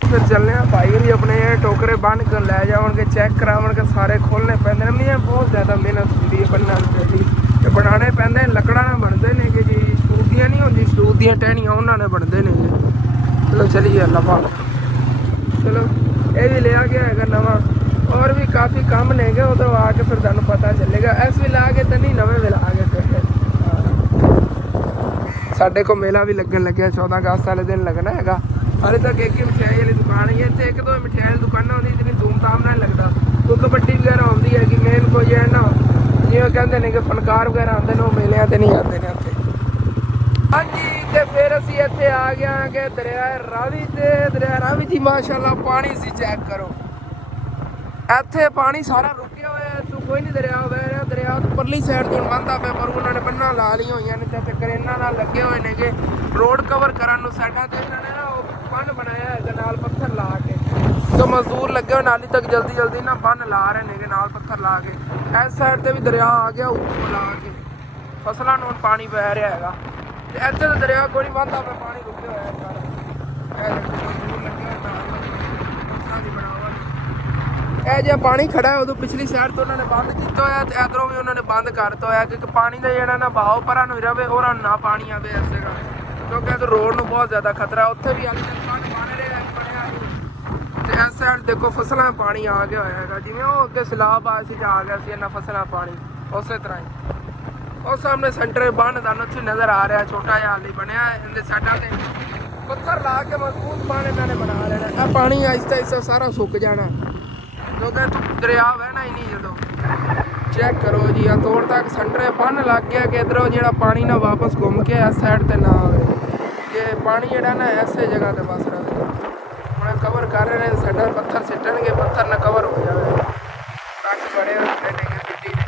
ਫਿਰ ਚੱਲਨੇ ਆ ਭਾਈ ਵੀ ਆਪਣੇ ਟੋਕਰੇ ਬੰਨ ਕੇ ਲੈ ਜਾਵਣਗੇ, ਚੈੱਕ ਕਰਾਵਣਗੇ। ਸਾਰੇ ਖੋਲਣੇ ਪੈਂਦੇ ਨੇ, ਨਹੀਂ ਬਹੁਤ ਜ਼ਿਆਦਾ ਮਿਹਨਤ ਹੁੰਦੀ ਹੈ ਬੰਨਣ ਦੀ ਤੇ ਬਣਾਉਣੇ ਪੈਂਦੇ ਨੇ। ਲੱਕੜਾਂ ਨਾਲ ਬਣਦੇ ਨੇ ਕਿ ਜੀ ਸਟੂਲ ਦੀਆਂ ਨਹੀਂ ਹੁੰਦੀ, ਸਟੂਲ ਦੀਆਂ ਟਹਿਣੀਆਂ ਉਹਨਾਂ ਨੇ ਬਣਦੇ ਨੇ। ਚਲੋ ਚਲੀਏ ਅੱਲਾ ਪਾਕ। ਚਲੋ ਇਹ ਵੀ ਲਿਆ ਗਿਆ ਹੈਗਾ ਨਵਾਂ। और भी काफ़ी काम लेंगे, वो तो आके फिर तुहानू पता चलेगा। इस वे ला के तो नहीं, नवे वे ला के साढ़े को मेला भी लगन लगे 14 अगस्त वाले दिन लगना हैगा। हाले तक एक ही मिठाई वाली दुकान ही है, इतने एक दो मिठाई वाली दुकाना होती, इतनी धूमधाम नहीं लगता। कोई कबड्डी वगैरह आती है कि मेन कोई है ना, जिवें कहते हैं कि फनकार वगैरह आते हैं, वो मेलियां ते नहीं आते हैं इत्थे। हाँ जी, तो फिर असीं इत्थे आ गए कि दरिया रावी ते दरिया रावी जी माशाअल्लाह पानी सी चेक करो। ਇੱਥੇ ਪਾਣੀ ਸਾਰਾ ਰੁਕਿਆ ਹੋਇਆ, ਤੂੰ ਕੋਈ ਨਹੀਂ ਦਰਿਆ ਵਹਿ ਰਿਹਾ। ਦਰਿਆ ਤੋਂ ਪਰਲੀ ਸਾਈਡ ਤੋਂ ਬੰਦਾ ਪਿਆ, ਪਰ ਉਹਨਾਂ ਨੇ ਬੰਨਾਂ ਲਾ ਲਈਆਂ ਹੋਈਆਂ ਨੇ ਤੇ ਕਰੇਨਾਂ ਨਾਲ ਲੱਗੇ ਹੋਏ ਨੇਗੇ ਰੋਡ ਕਵਰ ਕਰਨ ਨੂੰ। ਸਾਡਾ ਤੇ ਇਹਨਾਂ ਨੇ ਨਾ ਉਹ ਬੰਨ ਬਣਾਇਆ ਹੈਗਾ ਨਾਲ ਪੱਥਰ ਲਾ ਕੇ, ਤੇ ਮਜ਼ਦੂਰ ਲੱਗੇ ਹੋਏ ਨਾਲੀ ਤੱਕ ਜਲਦੀ ਜਲਦੀ ਨਾ ਬੰਨ ਲਾ ਰਹੇ ਨੇਗੇ ਨਾਲ ਪੱਥਰ ਲਾ ਕੇ। ਇਸ ਸਾਈਡ ਤੇ ਵੀ ਦਰਿਆ ਆ ਗਿਆ ਉੱਪਰ ਲਾ ਕੇ, ਫਸਲਾਂ ਨੂੰ ਹੁਣ ਪਾਣੀ ਪੈ ਰਿਹਾ ਹੈਗਾ। ਤੇ ਇੱਥੇ ਤਾਂ ਦਰਿਆ ਕੋਈ ਨਹੀਂ ਬੰਦਾ ਪਿਆ, ਪਾਣੀ ਰੁਕਿਆ ਹੋਇਆ ਸਾਰਾ। ਇਹ ਮਜ਼ਦੂਰ ਲੱਗੇ ਹੋਏ ਨਾਲ ਪੱਥਰਾਂ ਦੀ ਬਣਾਵਟ। ਇਹ ਜਿਹਾ ਪਾਣੀ ਖੜਾ ਹੈ ਉਦੋਂ ਪਿਛਲੀ ਸਾਈਡ ਤੋਂ ਉਹਨਾਂ ਨੇ ਬੰਦ ਕੀਤਾ ਹੋਇਆ ਤੇ ਇਧਰੋਂ ਵੀ ਉਹਨਾਂ ਨੇ ਬੰਦ ਕਰਤਾ ਹੋਇਆ, ਕਿਉਂਕਿ ਪਾਣੀ ਦਾ ਜਿਹੜਾ ਨਾ ਬਹਾਓ ਪਰਾਂ ਨੂੰ ਹੀ ਰਵੇ, ਉਹਨਾਂ ਨੂੰ ਨਾ ਪਾਣੀ ਆਵੇ ਇਸ ਜਗ੍ਹਾ, ਕਿਉਂਕਿ ਇਹ ਰੋਡ ਨੂੰ ਬਹੁਤ ਜ਼ਿਆਦਾ ਖਤਰਾ। ਉੱਥੇ ਵੀ ਹਾਲੇ ਤੱਕ ਬੰਨ ਬਣ ਰਿਹਾ ਬਣਿਆ ਨਹੀਂ। ਤੇ ਇਸ ਸਾਈਡ ਦੇਖੋ ਫਸਲਾਂ ਪਾਣੀ ਆ ਗਿਆ ਹੋਇਆ ਹੈਗਾ, ਜਿਵੇਂ ਉਹ ਅੱਗੇ ਸੈਲਾਬ ਆ ਸੀ ਆ ਗਿਆ ਸੀ ਇਹਨਾਂ ਫਸਲਾਂ ਪਾਣੀ, ਉਸੇ ਤਰ੍ਹਾਂ ਹੀ। ਉਹ ਸਾਹਮਣੇ ਸੈਂਟਰ ਬੰਨ ਦਾ ਉੱਥੇ ਨਜ਼ਰ ਆ ਰਿਹਾ, ਛੋਟਾ ਜਿਹਾ ਹਾਲੇ ਬਣਿਆ। ਇਹਦੇ ਸਾਈਡਾਂ ਤੇ ਪੱਥਰ ਲਾ ਕੇ ਮਜ਼ਬੂਤ ਬੰਨ ਇਹਨਾਂ ਨੇ ਬਣਾ ਲੈਣਾ। ਇਹ ਪਾਣੀ ਆਹਿਸਤਾ ਆਹਿਸਤਾ ਸਾਰਾ ਸੁੱਕ ਜਾਣਾ, ਕਿਉਂਕਿ ਦਰਿਆ ਵਹਿਣਾ ਹੀ ਨਹੀਂ। ਜਦੋਂ ਚੈੱਕ ਕਰੋ ਜੀ ਆ ਤੋੜ ਤੱਕ ਸੈਂਟਰ ਬੰਨ ਲੱਗ ਗਿਆ ਕਿ ਇੱਧਰੋਂ ਜਿਹੜਾ ਪਾਣੀ ਨਾ ਵਾਪਸ ਘੁੰਮ ਕੇ ਇਸ ਸਾਈਡ ਤੇ ਨਾ ਆਵੇ, ਕਿ ਪਾਣੀ ਜਿਹੜਾ ਨਾ ਐਸੇ ਜਗ੍ਹਾ ਤੇ ਬਸ ਰਹੇ। ਹੁਣ ਕਵਰ ਕਰ ਰਹੇ ਨੇ, ਸਾਡਾ ਪੱਥਰ ਸਿੱਟਣਗੇ, ਪੱਥਰ ਨਾ ਕਵਰ ਹੋ ਜਾਵੇ। ਟੱਕ ਬੜੇ ਹੁੰਦੇ ਨੇ ਮਿੱਟੀ ਦੇ।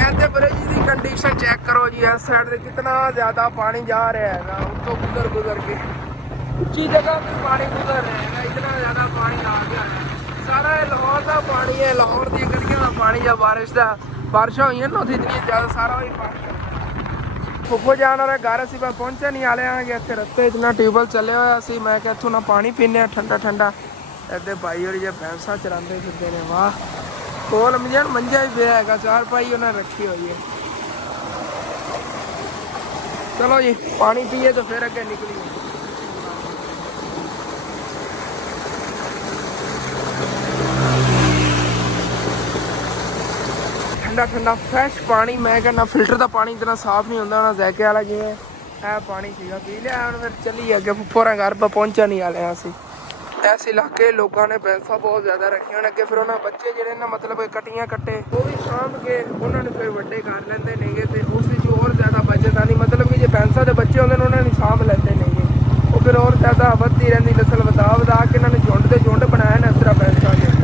ਇਹਦੇ ਬ੍ਰਿਜ ਦੀ ਕੰਡੀਸ਼ਨ ਚੈੱਕ ਕਰੋ ਜੀ, ਇਸ ਸਾਈਡ ਤੇ ਕਿੰਨਾ ਜ਼ਿਆਦਾ ਪਾਣੀ ਜਾ ਰਿਹਾ ਹੈਗਾ, ਉੱਤੋਂ ਗੁਜ਼ਰ ਕੇ ਉੱਚੀ ਜਗ੍ਹਾ ਤੇ ਪਾਣੀ ਗੁਜ਼ਰ ਰਿਹਾ ਹੈਗਾ। ਇਤਨਾ ਜ਼ਿਆਦਾ ਪਾਣੀ ਆ ਗਿਆ ਸਾਰਾ। ਇਹ ਲਾਹੌਰ ਦਾ ਪਾਣੀ ਹੈ, ਲਾਹੌਰ ਦੀਆਂ ਗਲੀਆਂ ਦਾ ਪਾਣੀ ਜਾਂ ਬਾਰਿਸ਼ ਦਾ, ਬਾਰਿਸ਼ਾਂ ਹੋਈਆਂ ਨਾ ਉੱਥੇ ਇਤਨੀ ਜ਼ਿਆਦਾ ਸਾਰਾ ਹੀ ਪਾਣੀ। ਫੁੱਫੋ ਜਾਣ ਵਾਲਾ ਘਰ ਅਸੀਂ ਪਰ ਪਹੁੰਚੇ ਨਹੀਂ ਹਾਲੇ ਆਂਗੇ। ਇੱਥੇ ਰਸਤੇ ਇਤਨਾ ਟਿਊਬਵੈਲ ਚੱਲਿਆ ਹੋਇਆ ਸੀ, ਮੈਂ ਕਿਹਾ ਇੱਥੋਂ ਨਾ ਪਾਣੀ ਪੀਂਦੇ ਹਾਂ ਠੰਡਾ ਠੰਡਾ। ਇੱਥੇ ਭਾਈ ਹੋਰੀ ਜੇ ਭੈਂਸਾਂ ਚਰਾਉਂਦੇ ਫਿਰਦੇ ਨੇ, ਵਾਹ। ਕੋਲ ਮੰਜਾ ਹੀ ਪਿਆ ਹੈਗਾ, ਚਾਰ ਪਾਈ ਉਹਨਾਂ ਨੇ ਰੱਖੀ ਹੋਈ ਹੈ। ਚਲੋ ਜੀ ਪਾਣੀ ਪੀਏ ਤਾਂ ਫਿਰ ਅੱਗੇ ਨਿਕਲੀਏ। ਠੰਡਾ ਠੰਡਾ ਫਰੈਸ਼ ਪਾਣੀ, ਮੈਂ ਕਹਿੰਦਾ ਫਿਲਟਰ ਦਾ ਪਾਣੀ ਇਤਨਾ ਸਾਫ਼ ਨਹੀਂ ਹੁੰਦਾ, ਉਹਨਾਂ ਜ਼ੈਕੇ ਵਾਲਾ ਜਿਵੇਂ ਇਹ ਪਾਣੀ ਸੀਗਾ, ਪੀ ਲਿਆ। ਹੁਣ ਫਿਰ ਚੱਲੀਏ ਅੱਗੇ। ਫੁੱਫੋਰਾਂ ਘਰ ਪਰ ਪਹੁੰਚਾ ਨਹੀਂ ਵਾਲੇ ਅਸੀਂ। ਇਸ ਇਲਾਕੇ ਲੋਕਾਂ ਨੇ ਪੈਸਾ ਬਹੁਤ ਜ਼ਿਆਦਾ ਰੱਖੇ ਹੋਣ ਅੱਗੇ, ਫਿਰ ਉਹਨਾਂ ਬੱਚੇ ਜਿਹੜੇ ਨਾ ਮਤਲਬ ਕਟੀਆਂ ਕੱਟੇ ਉਹ ਵੀ ਸਾਂਭ ਕੇ ਉਹਨਾਂ ਨੇ ਫਿਰ ਵੱਡੇ ਕਰ ਲੈਂਦੇ ਨੇਗੇ, ਤੇ ਉਸ ਵਿੱਚ ਹੋਰ ਜ਼ਿਆਦਾ ਬਚਤ ਆਉਂਦੀ। ਮਤਲਬ ਕਿ ਜੇ ਪੈਸਾ ਦੇ ਬੱਚੇ ਹੁੰਦੇ ਨੇ ਉਹਨਾਂ ਨੂੰ ਸਾਂਭ ਲੈਂਦੇ ਨੇਗੇ, ਉਹ ਫਿਰ ਹੋਰ ਜ਼ਿਆਦਾ ਵੱਧਦੀ ਰਹਿੰਦੀ ਨਸਲ ਵਧਾ ਕੇ ਇਹਨਾਂ ਨੇ ਝੁੰਡ ਦੇ ਝੁੰਡ ਬਣਾਏ ਨੇ ਇਸ ਤਰ੍ਹਾਂ ਪੈਸਾ ਦੇ।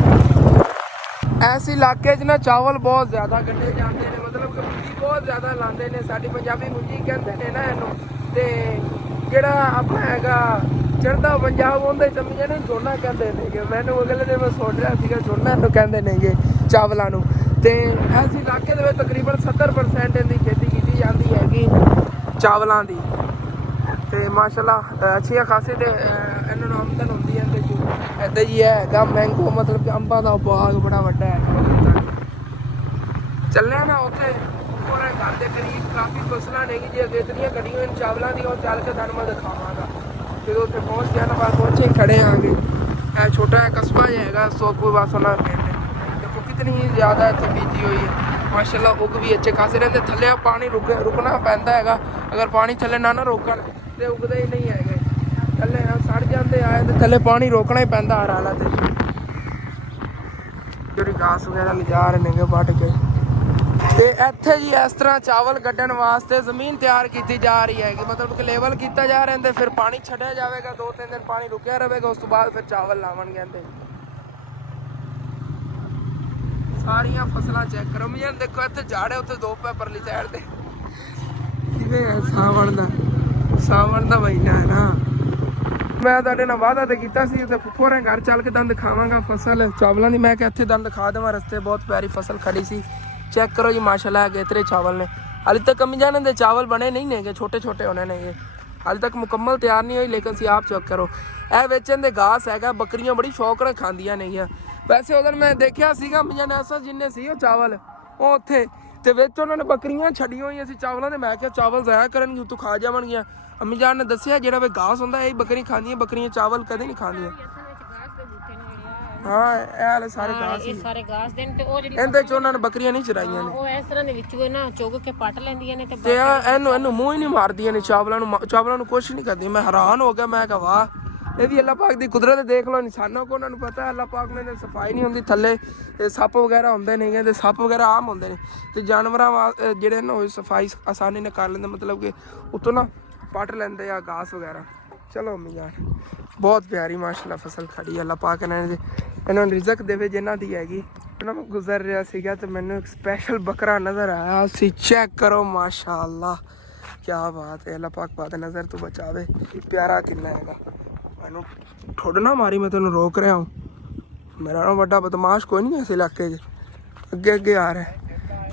ਇਸ ਇਲਾਕੇ 'ਚ ਨਾ ਚਾਵਲ ਬਹੁਤ ਜ਼ਿਆਦਾ ਕੱਢੇ ਜਾਂਦੇ ਨੇ, ਮਤਲਬ ਕਿ ਮੁੰਜੀ ਬਹੁਤ ਜ਼ਿਆਦਾ ਲਾਉਂਦੇ ਨੇ। ਸਾਡੀ ਪੰਜਾਬੀ ਮੁੰਜੀ ਕਹਿੰਦੇ ਨੇ ਨਾ ਇਹਨੂੰ। ਤੇ ਜਿਹੜਾ ਆਪਣਾ ਹੈਗਾ ਚੜ੍ਹਦਾ ਪੰਜਾਬ ਉਹਦੇ ਸਮਝੇ ਨੇ ਝੋਨਾ ਕਹਿੰਦੇ ਨੇਗੇ। ਮੈਨੂੰ ਅਗਲੇ ਦਿਨ ਮੈਂ ਸੋਚ ਰਿਹਾ ਸੀਗਾ ਝੋਨਾ ਨੂੰ ਕਹਿੰਦੇ ਨੇਗੇ ਚਾਵਲਾਂ ਨੂੰ। ਤੇ ਇਸ ਇਲਾਕੇ ਦੇ ਵਿੱਚ ਤਕਰੀਬਨ 70% ਇਹਦੀ ਖੇਤੀ ਕੀਤੀ ਜਾਂਦੀ ਹੈਗੀ ਚਾਵਲਾਂ ਦੀ। ਤੇ ਮਾਸ਼ਾਅੱਲਾ ਅੱਛੀਆਂ ਖਾਸੇ ਤੇ ਇਹਨਾਂ ਨੂੰ ਆਮਦਨ ਹੁੰਦੀ ਹੈ। ਤੇ ਇੱਦਾਂ ਜੀ ਹੈਗਾ ਮੈਂਗੋ, ਮਤਲਬ ਕਿ ਅੰਬਾਂ ਦਾ ਬਾਗ ਬੜਾ ਵੱਡਾ ਹੈ। ਚੱਲਿਆ ਨਾ ਉੱਥੇ ਪੂਰੇ ਘਰ ਦੇ ਕਰੀਬ ਕਾਫੀ ਫਸਲਾਂ ਨੇ ਜੇ ਇਤਨੀਆਂ ਕੱਢੀਆਂ ਹੋਈਆਂ ਚਾਵਲਾਂ ਦੀਆਂ, ਉਹ ਚੱਲ ਕੇ ਤੁਹਾਨੂੰ ਮੈਂ ਦਿਖਾਵਾਂਗਾ ਜਦੋਂ ਉੱਥੇ ਪਹੁੰਚ ਗਿਆ ਨਾ। ਬਾਅਦ ਪਹੁੰਚੇ ਖੜੇ ਆਂਗੇ। ਇਹ ਛੋਟਾ ਜਿਹਾ ਕਸਬਾ ਜਿਹਾ ਹੈਗਾ ਸੋਪੂ, ਬਸ ਉਹਨਾਂ ਪਿੰਡ। ਦੇਖੋ ਕਿਤਨੀ ਜ਼ਿਆਦਾ ਇੱਥੇ ਬੀਜੀ ਹੋਈ ਹੈ। ਮਾਸ਼ਾਅੱਲਾ ਉਗ ਵੀ ਅੱਛੇ ਖਾਸੇ ਰਹਿੰਦੇ। ਥੱਲੇ ਪਾਣੀ ਰੁਕਣਾ ਪੈਂਦਾ ਹੈਗਾ, ਅਗਰ ਪਾਣੀ ਥੱਲੇ ਨਾ ਰੋਕਣ ਤੇ ਉਗਦੇ ਹੀ ਨਹੀਂ ਹੈਗੇ, ਥੱਲੇ ਸੜ ਜਾਂਦੇ ਆਏ ਤੇ ਥੱਲੇ ਪਾਣੀ ਰੋਕਣਾ ਹੀ ਪੈਂਦਾ ਹਰ ਹਾਲਤ ਵਿੱਚ। ਜਿਹੜੀ ਘਾਸ ਵਗੈਰਾ ਲਿਜਾ ਰਹੇ ਨੇਗੇ ਵੱਢ ਕੇ। ਤੇ ਇੱਥੇ ਜੀ ਇਸ ਤਰ੍ਹਾਂ ਚਾਵਲ ਕੱਢਣ ਵਾਸਤੇ ਜ਼ਮੀਨ ਤਿਆਰ ਕੀਤੀ ਜਾ ਰਹੀ ਹੈਗੀ, ਮਤਲਬ ਕਿ ਲੈਵਲ ਕੀਤਾ ਜਾ ਰਿਹਾ ਤੇ ਫਿਰ ਪਾਣੀ ਛੱਡਿਆ ਜਾਵੇਗਾ, 2-3 ਦਿਨ ਪਾਣੀ ਰੁਕਿਆ ਰਹੇਗਾ, ਉਸ ਤੋਂ ਬਾਅਦ ਫਿਰ ਚਾਵਲ ਲਾਵਣਗੇ ਇਹਦੇ। ਸਾਰੀਆਂ ਫਸਲਾਂ ਚੈੱਕ ਕਰੋ ਮੀਆਂ, ਦੇਖੋ ਇੱਥੇ ਝਾੜ ਹੈ, ਉੱਥੇ ਧੁੱਪ ਹੈ ਪਰਲੀ ਸਾਈਡ ਤੇ। ਕਿਵੇਂ ਹੈ ਸਾਵਣ ਦਾ ਮਹੀਨਾ ਹੈ ਨਾ। ਮੈਂ ਤੁਹਾਡੇ ਨਾਲ ਵਾਅਦਾ ਤੇ ਕੀਤਾ ਸੀ ਤੇ ਫੁੱਫੋ ਨੇ ਘਰ ਚੱਲ ਕੇ ਤੁਹਾਨੂੰ ਦਿਖਾਵਾਂਗਾ ਫਸਲ ਚਾਵਲਾਂ ਦੀ। ਮੈਂ ਕਿਹਾ ਇੱਥੇ ਤੁਹਾਨੂੰ ਦਿਖਾ ਦੇਵਾਂ, ਰਸਤੇ ਬਹੁਤ ਪਿਆਰੀ ਫਸਲ ਖੜੀ ਸੀ। ਚੈੱਕ ਕਰੋ ਜੀ ਮਾਸ਼ਾਅੱਲਾ ਇਤਰੇ ਚਾਵਲ ਨੇ। ਹਾਲੇ ਤੱਕ ਅਮੀ ਜਾਨ ਦੇ ਚਾਵਲ ਬਣੇ ਨਹੀਂ ਨੇਗੇ, ਛੋਟੇ ਛੋਟੇ ਹੋਣੇ ਨੇਗੇ, ਹਾਲੇ ਤੱਕ ਮੁਕੰਮਲ ਤਿਆਰ ਨਹੀਂ ਹੋਈ। ਲੇਕਿਨ ਸੀ ਆਪ ਚੈੱਕ ਕਰੋ, ਇਹ ਵੇਚਣ ਦੇ ਘਾਸ ਹੈਗਾ, ਬੱਕਰੀਆਂ ਬੜੀ ਸ਼ੌਕ ਨਾਲ ਖਾਂਦੀਆਂ ਨੇਗੀਆਂ। ਵੈਸੇ ਉਧਰ ਮੈਂ ਦੇਖਿਆ ਸੀਗਾ ਅਮੀ ਜਾਨ ਐਸਾ ਜਿੰਨੇ ਸੀ ਉਹ ਚਾਵਲ ਉਹ ਉੱਥੇ, ਤੇ ਵਿੱਚ ਉਹਨਾਂ ਨੇ ਬੱਕਰੀਆਂ ਛੱਡੀਆਂ ਹੋਈਆਂ ਸੀ ਚਾਵਲਾਂ ਦੇ। ਮੈਂ ਕਿਹਾ ਚਾਵਲ ਜ਼ਾਇਆ ਕਰਨਗੇ, ਉੱਤੋਂ ਖਾ ਜਾਵਣਗੀਆਂ। ਅਮੀ ਜਾਨ ਨੇ ਦੱਸਿਆ ਜਿਹੜਾ ਵੀ ਘਾਸ ਹੁੰਦਾ ਇਹ ਬੱਕਰੀ ਖਾਂਦੀਆਂ, ਬੱਕਰੀਆਂ ਚਾਵਲ ਕਦੇ ਨਹੀਂ ਖਾਂਦੀਆਂ। ਹਾਂ ਇਹ ਵਾਲੇ ਸਾਰੇ ਘਾਸ ਹੀ ਸਾਰੇ ਘਾਸ ਦੇਣ ਤੇ ਉਹ ਜਿਹੜੀ ਇਹਦੇ ਚ ਉਹਨਾਂ ਨੇ ਬੱਕਰੀਆਂ ਨਹੀਂ ਚਰਾਈਆਂ ਨੇ, ਉਹ ਇਸ ਤਰ੍ਹਾਂ ਦੇ ਵਿੱਚੋਂ ਨਾ ਚੁਗ ਕੇ ਪੱਟ ਲੈਂਦੀਆਂ ਨੇ ਤੇ ਇਹਨੂੰ ਮੂੰਹ ਹੀ ਨਹੀਂ ਮਾਰਦੀਆਂ ਨੇ ਚਾਵਲਾਂ ਨੂੰ ਕੁਛ ਨਹੀਂ ਕਰਦੀਆਂ। ਮੈਂ ਹੈਰਾਨ ਹੋ ਗਿਆ, ਮੈਂ ਕਿਹਾ ਵਾਹ ਇਹ ਵੀ ਅੱਲਾਹ ਪਾਕ ਦੀ ਕੁਦਰਤ ਦੇਖ ਲਓ। ਇਨਸਾਨਾਂ ਕੋ ਉਹਨਾਂ ਨੂੰ ਪਤਾ ਅੱਲਾਹ ਪਾਕ ਨੇ ਸਫਾਈ ਨਹੀਂ ਹੁੰਦੀ, ਥੱਲੇ ਸੱਪ ਵਗੈਰਾ ਹੁੰਦੇ ਨੇਗੇ, ਤੇ ਸੱਪ ਵਗੈਰਾ ਆਮ ਹੁੰਦੇ ਨੇ, ਤੇ ਜਾਨਵਰਾਂ ਜਿਹੜੇ ਨੇ ਉਹ ਸਫਾਈ ਆਸਾਨੀ ਨਾਲ ਕਰ ਲੈਂਦੇ, ਮਤਲਬ ਕਿ ਉੱਤੋਂ ਨਾ ਪੱਟ ਲੈਂਦੇ ਆ ਘਾਸ ਵਗੈਰਾ। ਚਲੋ ਅੰਮੀ ਜਾਨ ਬਹੁਤ ਪਿਆਰੀ ਮਾਸ਼ਾਅੱਲਾ ਫਸਲ ਖੜੀ ਅੱਲਾਹ ਪਾਕ ਇਹਨਾਂ ਨੂੰ ਰਿਜ਼ਕ ਦੇਵੇ ਜਿਨ੍ਹਾਂ ਦੀ ਹੈਗੀ। ਇਹਨਾਂ ਨੂੰ ਗੁਜ਼ਰ ਰਿਹਾ ਸੀਗਾ ਤੇ ਮੈਨੂੰ ਇੱਕ ਸਪੈਸ਼ਲ ਬੱਕਰਾ ਨਜ਼ਰ ਆਇਆ ਸੀ। ਚੈੱਕ ਕਰੋ ਮਾਸ਼ਾਅੱਲਾ ਕਿਆ ਬਾਤ ਹੈ, ਅੱਲਾਹ ਪਾਕ ਬਾਤ ਨਜ਼ਰ ਤੋਂ ਬਚਾਵੇ। ਪਿਆਰਾ ਕਿੰਨਾ ਹੈਗਾ, ਮੈਨੂੰ ਠੁੱਡ ਨਾ ਮਾਰੀ, ਮੈਂ ਤੈਨੂੰ ਰੋਕ ਰਿਹਾ ਹਾਂ। ਮੇਰਾ ਨਾ ਵੱਡਾ ਬਦਮਾਸ਼ ਕੋਈ ਨਹੀਂ ਇਸ ਇਲਾਕੇ 'ਚ, ਅੱਗੇ ਅੱਗੇ ਆ ਰਿਹਾ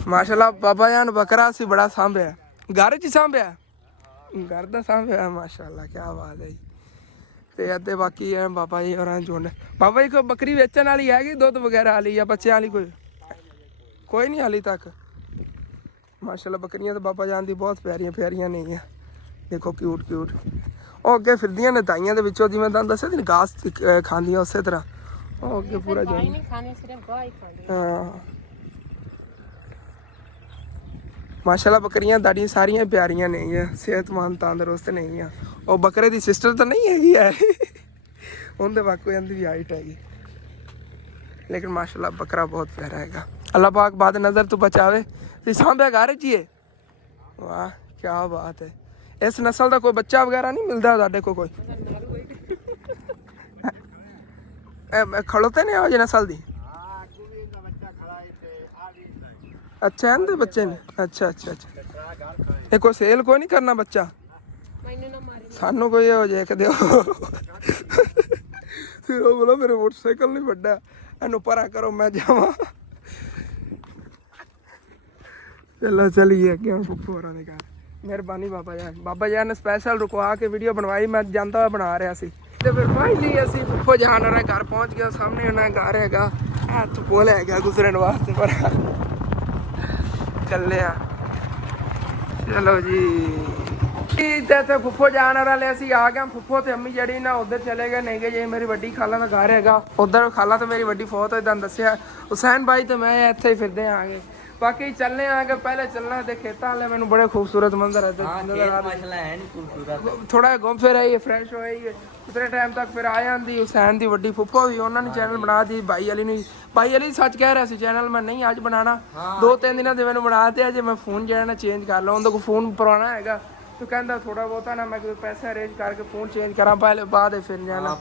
ਮਾਸ਼ਾਅੱਲਾ। ਬਾਬਾ ਜਾਨ ਬੱਕਰਾ ਸੀ ਬੜਾ ਸਾਂਭਿਆ, ਘਰ 'ਚ ਸਾਂਭਿਆ, ਘਰ ਦਾ ਸਾਂਭਿਆ ਮਾਸ਼ਾਅੱਲਾ ਕਿਆ ਬਾਤ ਹੈ ਜੀ। ਤੇ ਅੱਧੇ ਬਾਕੀ ਹੈ ਬਾਬਾ ਜੀ ਹੋਰਾਂ ਚੋਂ। ਬਾਬਾ ਜੀ ਕੋਈ ਬੱਕਰੀ ਵੇਚਣ ਵਾਲੀ ਹੈਗੀ ਦੁੱਧ ਵਗੈਰਾ ਵਾਲੀ ਜਾਂ ਬੱਚਿਆਂ ਵਾਲੀ? ਕੋਈ ਨਹੀਂ ਹਾਲੇ ਤੱਕ ਮਾਸ਼ਾਅੱਲਾ। ਬੱਕਰੀਆਂ ਤਾਂ ਬਾਬਾ ਜਾਨ ਦੀ ਬਹੁਤ ਪਿਆਰੀਆਂ ਨੇਗੀਆਂ, ਦੇਖੋ ਕਿਊਟ ਉਹ ਅੱਗੇ ਫਿਰਦੀਆਂ ਨੇ ਦਾਈਆਂ ਦੇ ਵਿੱਚੋਂ, ਜਿਵੇਂ ਤੁਹਾਨੂੰ ਦੱਸਿਆ ਸੀ ਘਾਸ ਖਾਂਦੀਆਂ ਉਸੇ ਤਰ੍ਹਾਂ ਉਹ ਅੱਗੇ ਪੂਰਾ ਹਾਂ ਮਾਸ਼ਾਅੱਲਾ। ਬੱਕਰੀਆਂ ਤੁਹਾਡੀਆਂ ਸਾਰੀਆਂ ਪਿਆਰੀਆਂ ਨੇਗੀਆਂ, ਸਿਹਤਮੰਦ ਤੰਦਰੁਸਤ ਨੇਗੀਆਂ। ਉਹ ਬੱਕਰੇ ਦੀ ਸਿਸਟਰ ਤਾਂ ਨਹੀਂ ਹੈਗੀ ਹੈ, ਉਹਦੇ ਵਾਕੂ ਇਹਦੀ ਵੀ ਹਾਈਟ ਹੈਗੀ, ਲੇਕਿਨ ਮਾਸ਼ਾਅੱਲਾ ਬੱਕਰਾ ਬਹੁਤ ਪਿਆਰਾ ਹੈਗਾ। ਅੱਲਾਹ ਪਾਕ ਬਾਦ ਨਜ਼ਰ ਤੋਂ ਬਚਾਵੇ। ਤੇ ਸਾਂਭਿਆ ਘਰ 'ਚ ਹੀ ਹੈ, ਵਾਹ ਕਿਆ ਬਾਤ ਹੈ। ਇਸ ਨਸਲ ਦਾ ਕੋਈ ਬੱਚਾ ਵਗੈਰਾ ਨਹੀਂ ਮਿਲਦਾ ਤੁਹਾਡੇ ਕੋਲ? ਕੋਈ ਖੜੋਤੇ ਨੇ ਉਹ ਨਸਲ ਦੀ? ਅੱਛਾ ਇਹਦੇ ਬੱਚੇ ਨੇ, ਅੱਛਾ ਇਹ ਕੋਈ ਸੇਲ ਕੋਈ ਨਹੀਂ ਕਰਨਾ ਬੱਚਾ? ਸਾਨੂੰ ਕੋਈ ਹੋ ਜੇ ਦਿਓ। ਫਿਰ ਉਹ ਬੋਲਾ ਮੇਰੇ ਮੋਟਰਸਾਈਕਲ ਨਹੀਂ ਵੱਡਾ, ਇਹਨੂੰ ਪਰਾ ਕਰੋ ਮੈਂ ਜਾਵਾਂ। ਚਲੋ ਚਲੀਏ ਅੱਗੇ ਹੁਣ ਫੁੱਫੂ ਹੋਰਾਂ ਦੇ ਘਰ। ਮਿਹਰਬਾਨੀ ਬਾਬਾ ਜਾਨ ਨੇ ਸਪੈਸ਼ਲ ਰੁਕਵਾ ਕੇ ਵੀਡੀਓ ਬਣਵਾਈ, ਮੈਂ ਜਾਂਦਾ ਹੋਇਆ ਬਣਾ ਰਿਹਾ ਸੀ। ਤੇ ਫਿਰ ਫਾਈਨਲੀ ਅਸੀਂ ਫੁੱਫੋ ਜਾਨ ਹੋਰਾਂ ਘਰ ਪਹੁੰਚ ਗਿਆ। ਸਾਹਮਣੇ ਉਹਨਾਂ ਦਾ ਘਰ ਹੈਗਾ, ਹੱਥ ਪੁੱਲ ਹੈਗਾ ਗੁਜ਼ਰਨ ਵਾਸਤੇ, ਪਰ ਚੱਲੇ ਆ। ਚਲੋ ਜੀ ਤੇ ਫੁੱਫੋ ਜਾਣ ਵਾਲੇ ਅਸੀਂ ਆ ਗਏ। ਫੁੱਫੋ ਤੇ ਅੰਮੀ ਜਿਹੜੀ ਨਾ ਉੱਧਰ ਚਲੇ ਗਏ ਨੇਗੇ, ਜੇ ਮੇਰੀ ਵੱਡੀ ਖਾਲਾ ਦਾ ਘਰ ਹੈਗਾ ਉੱਧਰ। ਖਾਲਾ ਤੇ ਮੇਰੀ ਵੱਡੀ ਫੌਤ ਹੋਈ, ਤੁਹਾਨੂੰ ਦੱਸਿਆ। ਹੁਸੈਨ ਭਾਈ ਤੇ ਮੈਂ ਇੱਥੇ ਹੀ ਫਿਰਦੇ ਆਂਗੇ। ਬਾਕੀ ਚੱਲਨੇ ਆਗੇ, ਪਹਿਲੇ ਚੱਲਣਾ ਤੇ ਖੇਤਾਂ ਵਾਲੇ ਮੈਨੂੰ ਬੜੇ ਖੂਬਸੂਰਤ ਮੰਜ਼ਰ ਹੈ ਥੋੜਾ ਘੁੰਮ ਫਿਰ ਆਈਏ, ਫਰੈਸ਼ ਹੋ ਆਈਏ। ਉਤਨੇ ਟਾਈਮ ਤੱਕ ਫਿਰ ਆ ਜਾਂਦੀ ਹੁਸੈਨ ਦੀ ਵੱਡੀ ਫੁੱਫੋ ਵੀ, ਉਹਨਾਂ ਨੇ ਚੈਨਲ ਬਣਾ ਦੀ। ਭਾਈ ਅਲੀ ਸੱਚ ਕਹਿ ਰਿਹਾ ਸੀ ਚੈਨਲ ਮੈਂ ਨਹੀਂ ਅੱਜ ਬਣਾਉਣਾ, 2-3 ਦਿਨਾਂ ਦੇ ਮੈਨੂੰ ਬਣਾ ਦਿਆ ਜੇ। ਮੈਂ ਫੋਨ ਜਿਹੜਾ ਨਾ ਚੇਂਜ ਕਰ ਲਾਂ, ਉਹਦੇ ਕੋਲ ਫੋਨ ਪੁਰਾਣਾ ਹੈਗਾ, ਤੂੰ ਕਹਿੰਦਾ ਥੋੜਾ ਬਹੁਤਾ ਨਾ ਮੈਂ ਪੈਸੇ ਅਰੇਂਜ ਕਰਕੇ ਫੋਨ ਚੇਂਜ ਕਰਾਂ, ਪਹਿਲੇ ਬਾਅਦ ਫਿਰ ਜਾਣਾ।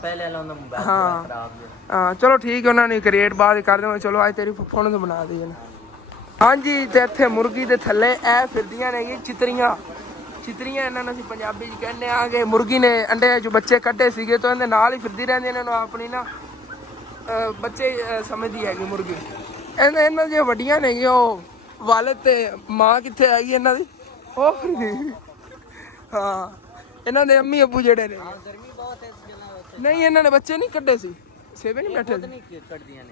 ਹਾਂ ਚਲੋ ਠੀਕ ਹੈ, ਉਹਨਾਂ ਨੇ ਕ੍ਰੀਏਟ ਬਾਅਦ ਕਰ ਦੇਵਾਂ। ਚਲੋ ਅੱਜ ਤੇਰੀ ਫੁੱਫੋ ਨੂੰ ਤਾਂ ਬਣਾ ਦੇ ਨਾ। ਹਾਂਜੀ ਤੇ ਇੱਥੇ ਮੁਰਗੀ ਦੇ ਥੱਲੇ ਇਹ ਫਿਰਦੀਆਂ ਨੇ ਚਿਤਰੀਆਂ ਇਹਨਾਂ ਨੂੰ ਅਸੀਂ ਪੰਜਾਬੀ 'ਚ ਕਹਿੰਦੇ ਆ ਕਿ ਮੁਰਗੀ ਨੇ ਅੰਡੇ 'ਚ ਬੱਚੇ ਕੱਢੇ ਸੀਗੇ, ਤਾਂ ਇਹਦੇ ਨਾਲ ਹੀ ਫਿਰਦੀ ਰਹਿੰਦੀ, ਇਹਨਾਂ ਨੂੰ ਆਪਣੀ ਨਾ ਬੱਚੇ ਸਮਝਦੀ ਹੈਗੀ ਮੁਰਗੀ। ਇਹਨਾਂ ਦੀਆਂ ਵੱਡੀਆਂ ਨੇਗੀਆਂ, ਉਹ ਵਾਲਦ ਤੇ ਮਾਂ ਕਿੱਥੇ ਹੈਗੀ ਇਹਨਾਂ ਦੀ, ਉਹ ਫਿਰਦੀ। ਹਾਂ ਇਹਨਾਂ ਦੇ ਅੰਮੀ ਅੱਬੂ ਜਿਹੜੇ ਨੇ, ਨਹੀਂ ਇਹਨਾਂ ਨੇ ਬੱਚੇ ਨਹੀਂ ਕੱਢੇ ਸੀ, ਸੇਵੇ ਨਹੀਂ ਬੈਠੇ,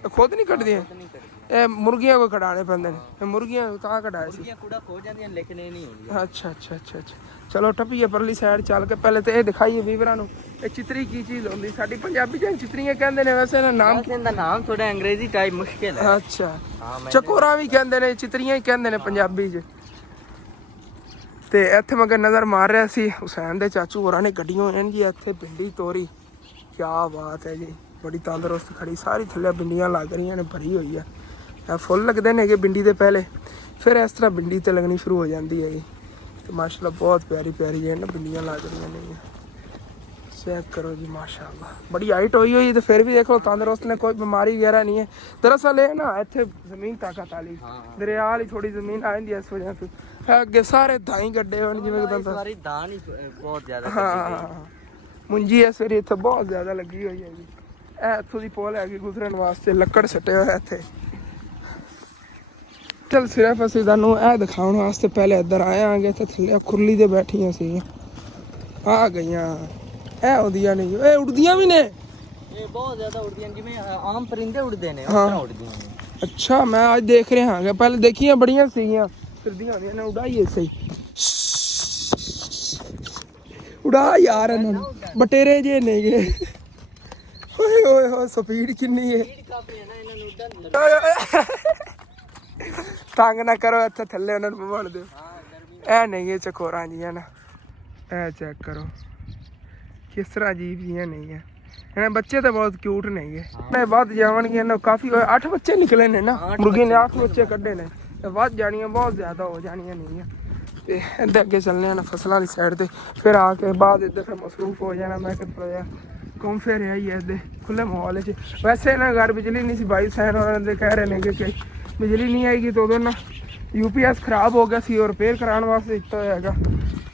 ਖੁਦ ਨਹੀਂ ਕੱਢਦੀਆਂ। ਇਹ ਮੁਰਗੀਆਂ ਕੋ ਕਢਾਣੇ ਪੈਂਦੇ ਨੇ ਇਹ ਮੁਰਗੀਆਂ ਕਹਾਂ ਕਢਾਏ ਸੀ ਕੁੜਾ ਖੋ ਜਾਂਦੀਆਂ ਲੇਕਿਨ ਇਹ ਨਹੀਂ ਹੁੰਦੀ ਅੱਛਾ ਅੱਛਾ ਅੱਛਾ ਅੱਛਾ ਚਲੋ ਟੱਪੀਏ ਪਰਲੀ ਸਾਈਡ ਚੱਲ ਕੇ ਪਹਿਲੇ ਤੇ ਇਹ ਦਿਖਾਈਏ ਵੀਵਰਾਂ ਨੂੰ ਇਹ ਚਿਤਰੀ ਕੀ ਚੀਜ਼ ਹੁੰਦੀ ਸਾਡੀ ਪੰਜਾਬੀ ਚ ਚਿਤਰੀਆਂ ਕਹਿੰਦੇ ਨੇ ਵੈਸੇ ਇਹਦਾ ਨਾਮ ਇਹਦਾ ਨਾਮ ਥੋੜਾ ਅੰਗਰੇਜ਼ੀ ਟਾਈਪ ਮੁਸ਼ਕਿਲ ਹੈ ਅੱਛਾ ਚਕੋਰਾ ਵੀ ਕਹਿੰਦੇ ਨੇ ਚਿਤਰੀਆਂ ਹੀ ਕਹਿੰਦੇ ਨੇ ਪੰਜਾਬੀ ਚ ਤੇ ਇੱਥੇ ਮੈਂ ਨਜ਼ਰ ਮਾਰ ਰਿਹਾ ਸੀ ਹੁਸੈਨ ਦੇ ਚਾਚੂ ਹੋਰਾਂ ਨੇ ਗੱਡੀਆਂ ਇਹਨਾਂ ਜੀ ਇੱਥੇ ਭਿੰਡੀ ਤੋਰੀ ਕੀ ਬਾਤ ਹੈ ਜੀ ਬੜੀ ਤੰਦਰੁਸਤ ਖੜੀ ਸਾਰੀ ਥੱਲੇ ਭਿੰਡੀਆਂ ਲੱਗ ਰਹੀਆਂ ਨੇ ਭਰੀ ਹੋਈ ਆ ਇਹ ਫੁੱਲ ਲੱਗਦੇ ਨੇਗੇ ਭਿੰਡੀ ਦੇ ਪਹਿਲੇ ਫਿਰ ਇਸ ਤਰ੍ਹਾਂ ਭਿੰਡੀ ਤੇ ਲੱਗਣੀ ਸ਼ੁਰੂ ਹੋ ਜਾਂਦੀ ਹੈਗੀ ਤੇ ਮਾਸ਼ਾਅੱਲਾ ਬਹੁਤ ਪਿਆਰੀ ਪਿਆਰੀ ਜਿਹੀ ਨਾ ਭਿੰਡੀਆਂ ਲੱਗ ਰਹੀਆਂ ਨੇ ਚੈੱਕ ਕਰੋ ਜੀ ਮਾਸ਼ਾਅੱਲਾ ਬੜੀ ਹਾਈਟ ਹੋਈ ਤੇ ਫਿਰ ਵੀ ਦੇਖ ਲਓ ਤੰਦਰੁਸਤ ਨੇ ਕੋਈ ਬਿਮਾਰੀ ਵਗੈਰਾ ਨਹੀਂ ਹੈ ਦਰਅਸਲ ਇਹ ਨਾ ਇੱਥੇ ਜ਼ਮੀਨ ਤਾਕਤ ਵਾਲੀ ਦਰਿਆ ਵਾਲੀ ਥੋੜੀ ਜ਼ਮੀਨ ਆ ਜਾਂਦੀ ਇਸ ਵਜ੍ਹਾ ਤੋਂ ਅੱਗੇ ਸਾਰੇ ਦਾਈ ਗੱਡੇ ਹੋਣ ਜਿਵੇਂ ਕਿ ਸਾਰੀ ਦਾਣ ਹੀ ਬਹੁਤ ਜ਼ਿਆਦਾ ਹਾਂ ਮੁੰਜੀ ਇਸ ਵਾਰੀ ਇੱਥੇ ਬਹੁਤ ਜ਼ਿਆਦਾ ਲੱਗੀ ਹੋਈ ਹੈ ਜੀ ਇਹ ਇੱਥੋਂ ਦੀ ਪੋਲ ਹੈਗੀ ਗੁਜ਼ਰਨ ਵਾਸਤੇ ਲੱਕੜ ਸੱਟੇ ਹੋਇਆ ਇੱਥੇ ਚਲ ਸਿਰਫ ਅਸੀਂ ਤੁਹਾਨੂੰ ਇਹ ਦਿਖਾਉਣ ਵਾਸਤੇ ਪਹਿਲੇ ਇੱਧਰ ਆਏ ਆਂਗੇ ਤੇ ਥੱਲੇ ਖੁਰਲੀ ਦੇ ਬੈਠੀਆਂ ਸੀ ਆ ਗਈਆਂ ਇਹ ਆਉਂਦੀਆਂ ਨਹੀਂ ਇਹ ਉੜਦੀਆਂ ਵੀ ਨੇ ਇਹ ਬਹੁਤ ਜ਼ਿਆਦਾ ਉੜਦੀਆਂ ਜਿਵੇਂ ਆਮ ਪਰਿੰਦੇ ਉੜਦੇ ਨੇ ਉਸ ਤਰ੍ਹਾਂ ਉੜਦੀਆਂ ਨੇ ਅੱਛਾ ਮੈਂ ਅੱਜ ਦੇਖ ਰਿਹਾ ਹਾਂਗਾ ਪਹਿਲੇ ਦੇਖੀਆਂ ਬੜੀਆਂ ਸੀਗੀਆਂ ਫਿਰਦੀਆਂ ਹੁੰਦੀਆਂ ਨੇ ਉਡਾਈਏ ਸਹੀ ਉਡਾ ਯਾਰ ਇਹਨਾਂ ਨੂੰ ਬਟੇਰੇ ਜੇ ਨੇਗੇ ਓਏ ਓਏ ਹੋਏ ਸਪੀਡ ਕਿੰਨੀ ਹੈ ਕਾਫੀ ਹੈ ਨਾ ਇਹਨਾਂ ਨੂੰ ਉਡਣ ਤੰਗ ਨਾ ਕਰੋ ਇੱਥੇ ਥੱਲੇ ਉਹਨਾਂ ਨੂੰ ਬਣ ਦਿਓ ਇਹ ਨਹੀਂ ਇਹ ਚਕੋਰਾਂ ਜੀਆਂ ਨਾ ਇਹ ਚੈੱਕ ਕਰੋ ਕਿਸ ਤਰ੍ਹਾਂ ਅਜੀਬ ਜੀਆਂ ਨਹੀਂ ਹੈ ਇਹਨਾਂ ਬੱਚੇ ਤਾਂ ਬਹੁਤ ਕਿਊਟ ਨੇਗੇ ਮੈਂ ਵੱਧ ਜਾਵਣਗੇ ਇਹਨਾਂ ਕਾਫੀ 8 ਬੱਚੇ ਨਿਕਲੇ ਨੇ ਨਾ ਮੁਰਗੀ ਨੇ 8 ਬੱਚੇ ਕੱਢੇ ਨੇ ਤੇ ਵੱਧ ਜਾਣੀਆਂ ਬਹੁਤ ਜ਼ਿਆਦਾ ਹੋ ਜਾਣੀਆਂ ਨਹੀਂ ਤੇ ਇੱਧਰ ਅੱਗੇ ਚੱਲਣੇ ਆ ਫਸਲਾਂ ਦੀ ਸਾਈਡ ਤੇ ਫਿਰ ਆ ਕੇ ਬਾਅਦ ਇੱਧਰ ਫਿਰ ਮਸਰੂਫ ਹੋ ਜਾਣਾ ਮੈਂ ਕਿ ਥੋੜਾ ਜਿਹਾ ਘੁੰਮ ਫਿਰ ਆਈ ਹੈ ਇੱਧਰ ਖੁੱਲੇ ਮਾਹੌਲ 'ਚ ਵੈਸੇ ਨਾ ਘਰ ਬਿਜਲੀ ਨਹੀਂ ਸੀ ਬਾਈ ਸੈਨ ਉਹਨਾਂ ਦੇ ਕਹਿ ਰਹੇ ਨੇ ਕਿ ਬਿਜਲੀ ਨਹੀਂ ਆਏਗੀ ਤਾਂ ਉਦੋਂ ਨਾ UPS ਖਰਾਬ ਹੋ ਗਿਆ ਸੀ ਉਹ ਰਿਪੇਅਰ ਕਰਾਉਣ ਵਾਸਤੇ ਦਿੱਤਾ ਹੋਇਆ ਹੈਗਾ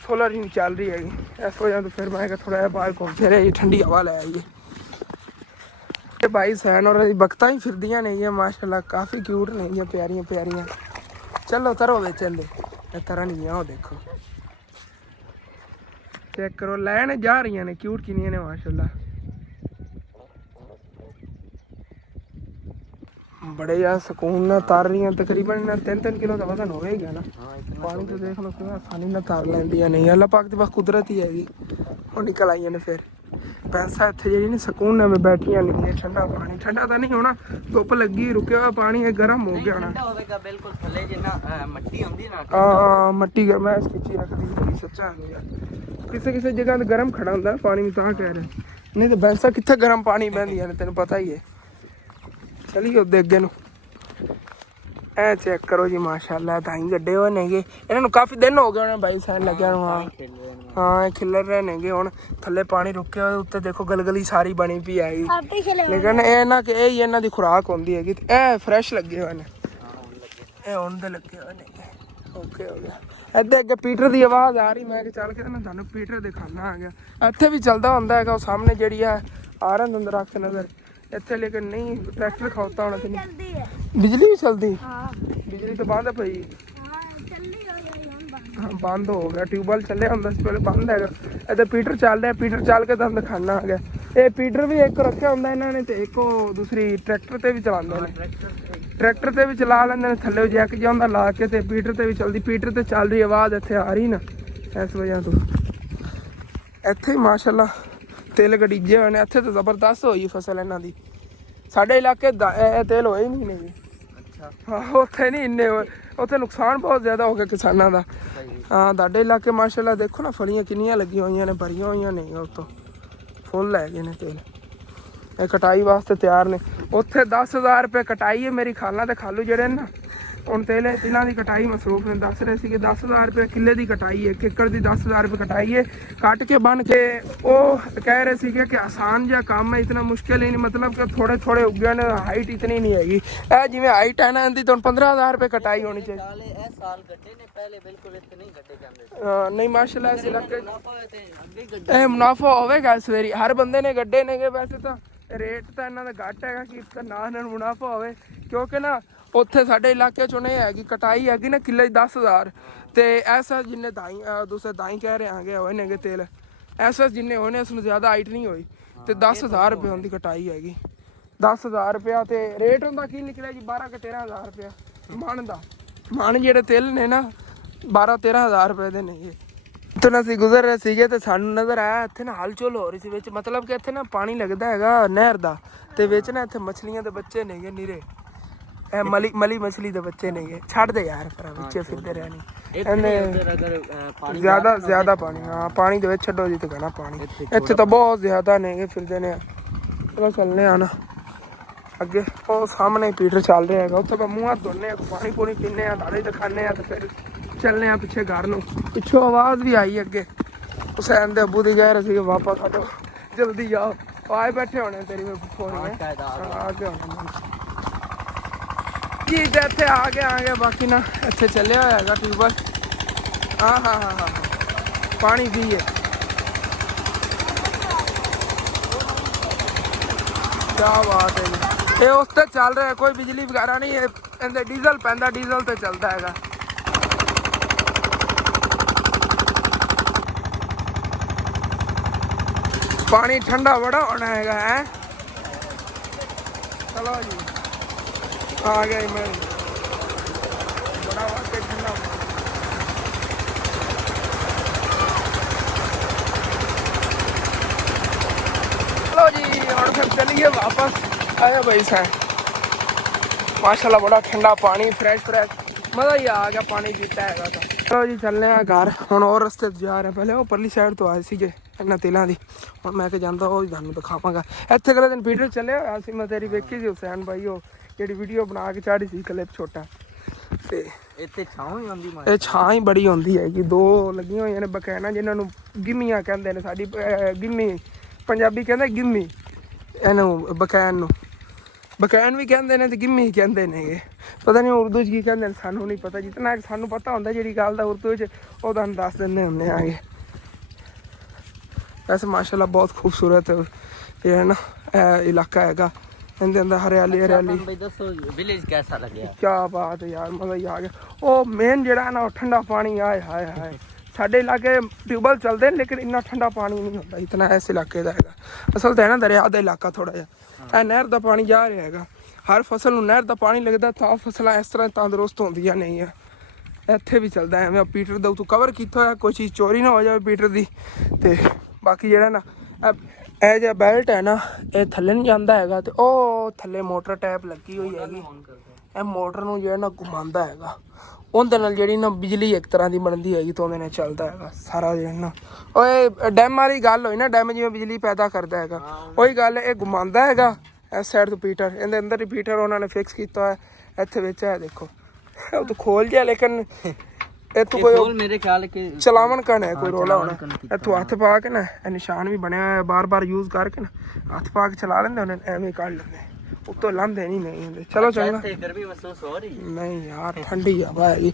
ਸੋਲਰ ਹੀ ਨਹੀਂ ਚੱਲ ਰਹੀ ਹੈਗੀ ਇਸ ਵਜ੍ਹਾ ਤੋਂ ਫਿਰ ਮੈਂ ਕਿਹਾ ਥੋੜਾ ਜਿਹਾ ਬਾਹਰ ਘੁੰਮ ਫਿਰ ਆਈ ਠੰਡੀ ਹਵਾ ਲੈ ਆਈਏ ਤੇ ਬਾਈ ਸੈਨ ਔਰ ਦੀ ਬਖਤਾਂ ਹੀ ਫਿਰਦੀਆਂ ਨੇਗੀਆਂ ਮਾਸ਼ਾਅੱਲਾ ਕਾਫੀ ਕਿਊਟ ਨੇਗੀਆਂ ਪਿਆਰੀਆਂ ਪਿਆਰੀਆਂ ਚਲੋ ਤਰੋ ਵਿੱਚ ਇਹਦੇ ਇਹ ਤਰ੍ਹਾਂ ਨਹੀਂ ਉਹ ਦੇਖੋ ਚੈੱਕ ਕਰੋ ਲੈਣ ਜਾ ਰਹੀਆਂ ਨੇ ਕਿਊਟ ਕਿੰਨੀਆਂ ਨੇ ਮਾਸ਼ਾਅੱਲਾ बड़े यार सुकून ना तार रही हैं तकरीबन 3-3 किलो का वजन हो गया ना पानी तो देख लो कितना आसानी ना तार लैंदियां नहीं अल्लाह पाक दी बस कुदरत ही हैगी और निकल आई ने फिर पैसा इत्थे जेही नहीं सुकून में बैठियां नहीं ठंडा पानी ठंडा तो नहीं होना धुप लगी रुके हुआ पानी है गर्म हो गया होना होवेगा बिल्कुल थल्ले जिन्ना मट्टी हुंदी ना हां मट्टी गरमैश खिची रखदी सच्चा है यार किसी किसी जगह ते गर्म खड़ा हुंदा पानी में तां कह रहे नहीं तो भैंसा कित्थे गर्म पानी बहंदियां ने तैनूं पता ही है चलिए उधर अगे नूं ए चेक करो जी माशाअल्लाह ताई गड्डे होए नेगे इन्हां नूं काफी दिन हो गए भाई साइन लग्या नूं हाँ खिलर रहे नेगे हुण थल्ले पानी रुके होए उत्ते देखो गलगली सारी बनी पई हैगी लेकिन ए ना कि यही इन्हां दी खुराक होंदी हैगी ते ए फ्रैश लगे होए ने ए हुण दे लगे होए नेगे ओके हो गया ਇੱਥੇ ਅੱਗੇ ਪੀਟਰ ਦੀ ਆਵਾਜ਼ ਆ ਰਹੀ ਮੈਂ ਕਿ ਚੱਲ ਕੇ ਨਾ ਤੁਹਾਨੂੰ ਪੀਟਰ ਦਿਖਾਣਾ ਆ ਗਿਆ ਇੱਥੇ ਵੀ ਚੱਲਦਾ ਹੁੰਦਾ ਹੈਗਾ ਉਹ ਸਾਹਮਣੇ ਜਿਹੜੀ ਆ ਆਰਨ ਅੰਦਰ ਰੱਖ ਨਜ਼ਰ ਇੱਥੇ ਲੇਕਿਨ ਨਹੀਂ ਟਰੈਕਟਰ ਖਾਉਤਾ ਹੋਣਾ ਤੈਨੂੰ ਬਿਜਲੀ ਵੀ ਚਲਦੀ ਹਾਂ ਬਿਜਲੀ ਤਾਂ ਬੰਦ ਪਈ ਹਾਂ ਬੰਦ ਹੋ ਗਿਆ ਟਿਊਬਵੈਲ ਚੱਲਿਆ ਹੁੰਦਾ ਸੀ ਪਹਿਲੇ ਬੰਦ ਹੈਗਾ ਇੱਥੇ ਪੀਟਰ ਚੱਲ ਰਿਹਾ ਪੀਟਰ ਚੱਲ ਕੇ ਤੁਹਾਨੂੰ ਦਿਖਾਣਾ ਆ ਗਿਆ ਇਹ ਪੀਟਰ ਵੀ ਇੱਕ ਰੱਖਿਆ ਹੁੰਦਾ ਇਹਨਾਂ ਨੇ ਤੇ ਇੱਕ ਉਹ ਦੂਸਰੀ ਟਰੈਕਟਰ ਤੇ ਵੀ ਚਲਾਉਂਦੇ ਨੇ ਟਰੈਕਟਰ ਤੇ ਵੀ ਚਲਾ ਲੈਂਦੇ ਨੇ ਥੱਲੇ ਜੈਕ ਜਿਹਾ ਹੁੰਦਾ ਲਾ ਕੇ ਤੇ ਪੀਟਰ ਤੇ ਵੀ ਚੱਲਦੀ ਪੀਟਰ ਤੇ ਚੱਲ ਰਹੀ ਆਵਾਜ਼ ਇੱਥੇ ਆ ਰਹੀ ਨਾ ਇਸ ਵਜ੍ਹਾ ਤੋਂ ਇੱਥੇ ਮਾਸ਼ਾਅੱਲਾ ਤਿਲ ਗੜੀਜੇ ਹੋਏ ਨੇ ਇੱਥੇ ਤਾਂ ਜ਼ਬਰਦਸਤ ਹੋਈ ਫਸਲ ਇਹਨਾਂ ਦੀ ਸਾਡੇ ਇਲਾਕੇ ਇਹ ਤੇਲ ਹੋਏ ਨਹੀਂ ਨੇ ਅੱਛਾ ਹਾਂ ਉੱਥੇ ਨਹੀਂ ਇੰਨੇ ਹੋਏ ਉੱਥੇ ਨੁਕਸਾਨ ਬਹੁਤ ਜ਼ਿਆਦਾ ਹੋ ਗਿਆ ਕਿਸਾਨਾਂ ਦਾ ਹਾਂ ਤੁਹਾਡੇ ਇਲਾਕੇ ਮਾਸ਼ਾਅੱਲਾ ਦੇਖੋ ਨਾ ਫਲੀਆਂ ਕਿੰਨੀਆਂ ਲੱਗੀਆਂ ਹੋਈਆਂ ਨੇ ਭਰੀਆਂ ਹੋਈਆਂ ਨੇ ਉੱਤੋਂ ਫੁੱਲ ਲੈ ਗਏ ਨੇ ਤੇਲ ਇਹ ਕਟਾਈ ਵਾਸਤੇ ਤਿਆਰ ਨੇ ਉੱਥੇ 10,000 ਰੁਪਏ ਕਟਾਈ ਹੈ ਮੇਰੀ ਖਾਲਾਂ ਤੇ ਖਾਲੂ ਜਿਹੜੇ ਨੇ ਨਾ ਹੁਣ ਤਿਲਾਂ ਦੀ ਕਟਾਈ ਮਸਰੂਫ ਨੇ ਦੱਸ ਰਹੇ ਸੀ ਕਿ 10,000 ਰੁਪਏ ਕਿੱਲੇ ਦੀ ਕਟਾਈ ਹੈ ਏਕੜ ਦੀ 10,000 ਰੁਪਏ ਕਟਾਈ ਹੈ ਕੱਟ ਕੇ ਬਣ ਕੇ ਉਹ ਕਹਿ ਰਹੇ ਸੀਗੇ ਕਿ ਆਸਾਨ ਜਿਹਾ ਕੰਮ ਹੈ ਇਤਨਾ ਮੁਸ਼ਕਿਲ ਹੀ ਨਹੀਂ ਮਤਲਬ ਕਿ ਥੋੜੇ ਥੋੜੇ ਉੱਗਿਆ ਨੇ ਹਾਈਟ ਇਤਨੀ ਨਹੀਂ ਹੈਗੀ ਇਹ ਜਿਵੇਂ ਹਾਈਟ ਹੈ ਨਾ ਇਹਦੀ ਤੁਹਾਨੂੰ 15,000 ਰੁਪਏ ਕਟਾਈ ਹੋਣੀ ਚਾਹੀਦੀ ਇਹ ਸਾਲ ਗੱਡੇ ਨੇ ਪਹਿਲੇ ਬਿਲਕੁਲ ਇੱਥੇ ਨਹੀਂ ਗੱਡੇ ਜਾਂਦੇ ਨਹੀਂ ਮਾਸ਼ਾਅੱਲਾ ਇਸ ਇਲਾਕੇ ਇਹ ਮੁਨਾਫਾ ਹੋਵੇਗਾ ਇਸ ਵਾਰੀ ਹਰ ਬੰਦੇ ਨੇ ਗੱਡੇ ਨੇਗੇ ਵੈਸੇ ਤਾਂ ਰੇਟ ਤਾਂ ਇਹਨਾਂ ਦਾ ਘੱਟ ਹੈਗਾ ਕਿ ਨਾ ਇਹਨਾਂ ਨੂੰ ਮੁਨਾਫਾ ਹੋਵੇ ਕਿਉਂਕਿ ਨਾ ਉੱਥੇ ਸਾਡੇ ਇਲਾਕੇ 'ਚ ਉਹਨੇ ਹੈਗੀ ਕਟਾਈ ਹੈਗੀ ਨਾ ਕਿੱਲੇ 10,000 ਤੇ ਐਸਾ ਜਿੰਨੇ ਦਾਈ ਦੂਸਰੇ ਦਾਈ ਕਹਿ ਰਹੇ ਆਗੇ ਹੋਏ ਨੇਗੇ ਤੇਲ ਐਸਾ ਜਿੰਨੇ ਹੋਏ ਨੇ ਉਸ ਨੂੰ ਜ਼ਿਆਦਾ ਹਾਈਟ ਨਹੀਂ ਹੋਈ ਤੇ 10,000 ਰੁਪਏ ਦੀ ਕਟਾਈ ਹੈਗੀ 10,000 ਰੁਪਇਆ ਤੇ ਰੇਟ ਹੁੰਦਾ ਕੀ ਨਿਕਲਿਆ ਜੀ 12 ਕਿ 13,000 ਰੁਪਇਆ ਮਣ ਦਾ। ਮਣ ਜਿਹੜੇ ਤਿਲ ਨੇ ਨਾ 12-13,000 ਰੁਪਏ ਦੇ ਨੇ ਇਹ। ਇੱਥੋਂ ਅਸੀਂ ਗੁਜ਼ਰ ਰਹੇ ਸੀਗੇ ਤੇ ਸਾਨੂੰ ਨਜ਼ਰ ਆਇਆ ਇੱਥੇ ਨਾ ਹਲਚਲ ਹੋ ਰਹੀ ਸੀ ਵਿੱਚ, ਮਤਲਬ ਕਿ ਇੱਥੇ ਨਾ ਪਾਣੀ ਲੱਗਦਾ ਹੈਗਾ ਨਹਿਰ ਦਾ ਤੇ ਵਿੱਚ ਨਾ ਇੱਥੇ ਮੱਛਲੀਆਂ ਦੇ ਬੱਚੇ ਨੇਗੇ ਨੀਰੇ, ਇਹ ਮਲੀ ਮਛਲੀ ਦੇ ਬੱਚੇ ਨੇਗੇ। ਛੱਡ ਦੇ ਯਾਰ ਪਰ ਵਿੱਚ ਫਿਰਦੇ ਰਹਿਣੀ ਇਹਨੇ ਜ਼ਿਆਦਾ ਪਾਣੀ। ਹਾਂ ਪਾਣੀ ਦੇ ਵਿੱਚ ਛੱਡੋ ਜੀ ਤੇ ਘਣਾ ਪਾਣੀ, ਇੱਥੇ ਤਾਂ ਬਹੁਤ ਜ਼ਿਆਦਾ ਨੇਗੇ ਫਿਰਦੇ ਨੇ। ਚਲੋ ਚੱਲਨੇ ਆ ਨਾ ਅੱਗੇ, ਉਹ ਸਾਹਮਣੇ ਪੀਟਰ ਚੱਲ ਰਿਹਾ ਹੈਗਾ, ਉੱਥੇ ਆਪਾਂ ਮੂੰਹ ਹੱਥ ਧੋਨੇ ਆ, ਪਾਣੀ ਪੂਣੀ ਪੀਨੇ ਆ, ਦਾੜੇ ਦਿਖਾਨੇ ਆ ਤੇ ਫਿਰ ਚੱਲਨੇ ਆ ਪਿੱਛੇ ਘਰ ਨੂੰ। ਪਿੱਛੋਂ ਆਵਾਜ਼ ਵੀ ਆਈ ਅੱਗੇ, ਹੁਸੈਨ ਦੇ ਅੱਬੂ ਦੀ ਕਹਿ ਰਹੇ ਸੀ ਵਾਪਸ ਹਟੋ ਜਲਦੀ ਜਾਓ, ਆਏ ਬੈਠੇ ਹੋਣੇ ਤੇਰੀ ਮੈਂ ਫੋਨ ਆ ਕੇ ਹੋਣੇ ਕੀ ਇੱਥੇ ਆ ਗਏ। ਬਾਕੀ ਨਾ ਇੱਥੇ ਚੱਲਿਆ ਹੋਇਆ ਹੈਗਾ ਟਿਊਬਵੈਲ। ਹਾਂ ਪਾਣੀ ਪੀਏ। ਕਿਆ ਬਾਤ ਹੈ ਜੀ। ਇਹ ਉਸ ਤੇ ਚੱਲ ਰਿਹਾ, ਕੋਈ ਬਿਜਲੀ ਵਗੈਰਾ ਨਹੀਂ, ਇਹਦੇ ਡੀਜ਼ਲ ਪੈਂਦਾ, ਡੀਜ਼ਲ ਤੇ ਚੱਲਦਾ ਹੈਗਾ। ਪਾਣੀ ਠੰਡਾ ਬੜਾ ਹੋਣਾ ਹੈਗਾ ਹੈ। ਚਲੋ ਜੀ ਆ ਗਿਆ ਮੈਂ, ਬੜਾ ਵਾਕੇ ਠੰਡਾ। ਚਲੋ ਜੀ ਹੁਣ ਫਿਰ ਚਲੀਏ ਵਾਪਸ। ਆਇਆ ਭਾਈ ਸਾਹਿਬ माशाल्लाह बड़ा ठंडा पानी, फ्रेश मज़ा ही आ गया पानी पीता है। चलो जी चलने घर हुण और रस्ते जा रहे, पहले वो परली साइड तो आए थे इन्होंने तिलों की, हुण मैं जाता वो तुहानूं दिखावांगा। इत्थे अगले दिन पीटर चले होया सी, मैं तेरी वेखी सी हुसैन भाई वो जिहड़ी वीडियो बना के चाढ़ी सी क्लिप छोटा, ते इत्थे छां ही होंदी ये छां ही बड़ी होंदी हैगी। दो लगियां होईयां ने बकैना जिन्हां नूं गिम्मियां कहंदे ने, साडी गिम्मी पंजाबी कहंदे गिम्मी, इहनूं बकैन नूं बकैन भी कहते हैं तो गिम्मी कहते हैं। पता नहीं उर्दू की कहते हैं, सानू नहीं पता, जितना सानू पता होंगे जी गल का उर्दू वो तुहानूं दस दिंदे हुंदे आगे। वैसे माशाल्लाह बहुत खूबसूरत ये है ना इलाका हैगा, इहदे अंदर हरियाली हरियाली। दसो विलेज कैसा लगे? क्या बात है यार, मज़ा ही आ गया। वो मेन जिहड़ा है ना ठंडा पानी, आए हाय हाय। साडे इलाके ट्यूबवैल चलते हैं लेकिन इन्ना ठंडा पानी नहीं होता इतना इस इलाके का हैगा। असल तो है ना दरिया का इलाका थोड़ा जिहा, ਇਹ ਨਹਿਰ ਦਾ ਪਾਣੀ ਜਾ ਰਿਹਾ ਹੈਗਾ, ਹਰ ਫਸਲ ਨੂੰ ਨਹਿਰ ਦਾ ਪਾਣੀ ਲੱਗਦਾ ਤਾਂ ਫਸਲਾਂ ਇਸ ਤਰ੍ਹਾਂ ਤੰਦਰੁਸਤ ਹੁੰਦੀਆਂ ਨਹੀਂ ਆ। ਇੱਥੇ ਵੀ ਚੱਲਦਾ ਐਵੇਂ ਪੀਟਰ ਦਾ ਤੂੰ ਕਵਰ ਕੀਤਾ ਹੋਇਆ, ਕੋਈ ਚੀਜ਼ ਚੋਰੀ ਨਾ ਹੋ ਜਾਵੇ ਪੀਟਰ ਦੀ। ਤੇ ਬਾਕੀ ਜਿਹੜਾ ਨਾ ਇਹ ਜਿਹੜਾ ਬੈਲਟ ਹੈ ਨਾ ਇਹ ਥੱਲੇ ਨੂੰ ਜਾਂਦਾ ਹੈਗਾ, ਤੇ ਉਹ ਥੱਲੇ ਮੋਟਰ ਟੈਪ ਲੱਗੀ ਹੋਈ ਹੈਗੀ, ਇਹ ਮੋਟਰ ਨੂੰ ਜਿਹੜਾ ਨਾ ਘੁਮਾਉਂਦਾ ਹੈਗਾ, ਉਹਦੇ ਨਾਲ ਜਿਹੜੀ ਨਾ ਬਿਜਲੀ ਇੱਕ ਤਰ੍ਹਾਂ ਦੀ ਬਣਦੀ ਹੈਗੀ ਤਾਂ ਉਹਦੇ ਨਾਲ ਚੱਲਦਾ ਹੈਗਾ ਸਾਰਾ ਜਿਹੜਾ ਨਾ। ਉਹ ਡੈਮ ਵਾਲੀ ਗੱਲ ਹੋਈ ਨਾ, ਡੈਮ ਜਿਵੇਂ ਬਿਜਲੀ ਪੈਦਾ ਕਰਦਾ ਹੈਗਾ ਉਹੀ ਗੱਲ, ਇਹ ਘੁਮਾਉਂਦਾ ਹੈਗਾ ਇਸ ਸਾਈਡ ਤੋਂ ਪੀਟਰ, ਇਹਦੇ ਅੰਦਰ ਹੀ ਪੀਟਰ ਉਹਨਾਂ ਨੇ ਫਿਕਸ ਕੀਤਾ ਹੋਇਆ। ਇੱਥੇ ਵਿੱਚ ਹੈ ਦੇਖੋ, ਉਹ ਤਾਂ ਖੋਲ ਗਿਆ ਲੇਕਿਨ ਇੱਥੋਂ ਕੋਈ ਮੇਰੇ ਖਿਆਲ ਕਿ ਚਲਾਵਣ ਕਣ ਹੈ ਕੋਈ ਰੋਲਾ ਹੋਣਾ। ਇੱਥੋਂ ਹੱਥ ਪਾ ਕੇ ਨਾ ਇਹ ਨਿਸ਼ਾਨ ਵੀ ਬਣਿਆ ਹੋਇਆ, ਬਾਰ ਯੂਜ਼ ਕਰਕੇ ਨਾ ਹੱਥ ਪਾ ਕੇ ਚਲਾ ਲੈਂਦੇ ਉਹਨੇ, ਐਵੇਂ ਹੀ ਕੱਢ ਲੈਂਦੇ, ਉੱਤੋਂ ਲਾਂਦੇ ਨਹੀਂ ਹੁੰਦੇ। ਚਲੋ ਚੰਗਾ। ਗਰਮੀ ਮਹਿਸੂਸ ਹੋ ਰਹੀ? ਨਹੀਂ ਯਾਰ ਠੰਡੀ ਹਵਾ ਹੈਗੀ।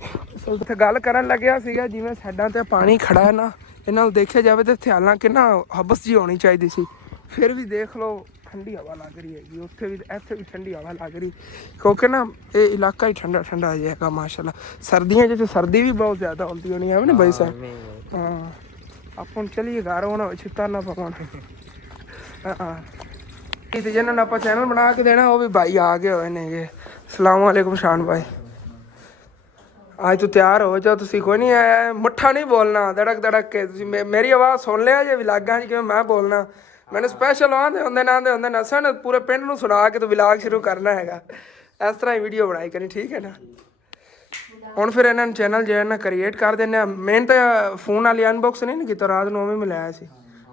ਉੱਥੇ ਗੱਲ ਕਰਨ ਲੱਗਿਆ ਸੀਗਾ ਜਿਵੇਂ ਸਾਈਡਾਂ ਤੇ ਪਾਣੀ ਖੜਾ ਹੈ ਨਾ, ਇਹਨਾਂ ਨੂੰ ਦੇਖਿਆ ਜਾਵੇ ਤਾਂ ਇੱਥੇ ਹਾਲਾਂਕਿ ਨਾ ਹਬਸ ਜੀ ਹੋਣੀ ਚਾਹੀਦੀ ਸੀ, ਫਿਰ ਵੀ ਦੇਖ ਲਓ ਠੰਡੀ ਹਵਾ ਲੱਗ ਰਹੀ ਹੈਗੀ। ਉੱਥੇ ਵੀ ਇੱਥੇ ਵੀ ਠੰਡੀ ਹਵਾ ਲੱਗ ਰਹੀ, ਕਿਉਂਕਿ ਨਾ ਇਹ ਇਲਾਕਾ ਹੀ ਠੰਡਾ ਜਿਹਾ ਹੈਗਾ ਮਾਸ਼ਾਅੱਲਾ। ਸਰਦੀਆਂ 'ਚ ਸਰਦੀ ਵੀ ਬਹੁਤ ਜ਼ਿਆਦਾ ਹੁੰਦੀ ਹੋਣੀ ਹੈ ਨਾ ਬਾਈ ਸਾਹਿਬ? ਹਾਂ ਆਪਾਂ ਚਲੀਏ ਘਰ, ਹੋਣਾ ਛਿੱਟਾ ਨਾ ਪਕਾਉਣ। ਹਾਂ ਤੇ ਜਿਹਨਾਂ ਨੂੰ ਆਪਾਂ ਚੈਨਲ ਬਣਾ ਕੇ ਦੇਣਾ ਉਹ ਵੀ ਭਾਈ ਆ ਗਏ ਹੋਏ ਨੇਗੇ। ਸਲਾਮ ਵਾਲੇकुम ਸ਼ਾਨ ਭਾਈ, ਅੱਜ ਤੂੰ ਤਿਆਰ ਹੋ ਜਾ, ਤੁਸੀਂ ਕੋਈ ਨਹੀਂ ਆਇਆ, ਮੁੱਠਾ ਨਹੀਂ ਬੋਲਣਾ ਧੜਕ ਕੇ। ਤੁਸੀਂ ਮੇਰੀ ਆਵਾਜ਼ ਸੁਣ ਲਿਆ ਜੇ ਵਿਲਾਗਾਂ 'ਚ ਕਿਵੇਂ ਮੈਂ ਬੋਲਣਾ, ਮੈਨੂੰ ਸਪੈਸ਼ਲ ਆਉਂਦੇ ਹੁੰਦੇ ਨਸਣ ਪੂਰੇ ਪਿੰਡ ਨੂੰ ਸੁਣਾ ਕੇ ਤੂੰ ਵਿਲਾਗ ਸ਼ੁਰੂ ਕਰਨਾ ਹੈਗਾ। ਇਸ ਤਰ੍ਹਾਂ ਹੀ ਵੀਡੀਓ ਬਣਾਈ ਕਰੀ, ਠੀਕ ਹੈ ਨਾ। ਹੁਣ ਫਿਰ ਇਹਨਾਂ ਨੂੰ ਚੈਨਲ ਜਿਹੜਾ ਨਾ ਕ੍ਰੀਏਟ ਕਰ ਦਿੰਦੇ ਆ। ਮੇਨ ਤਾਂ ਫੋਨ ਵਾਲੀ ਅਨਬੋਕਸ ਨਹੀਂ ਕੀਤਾ, ਰਾਤ ਨੂੰ ਉਵੇਂ ਮਿਲਾਇਆ ਸੀ,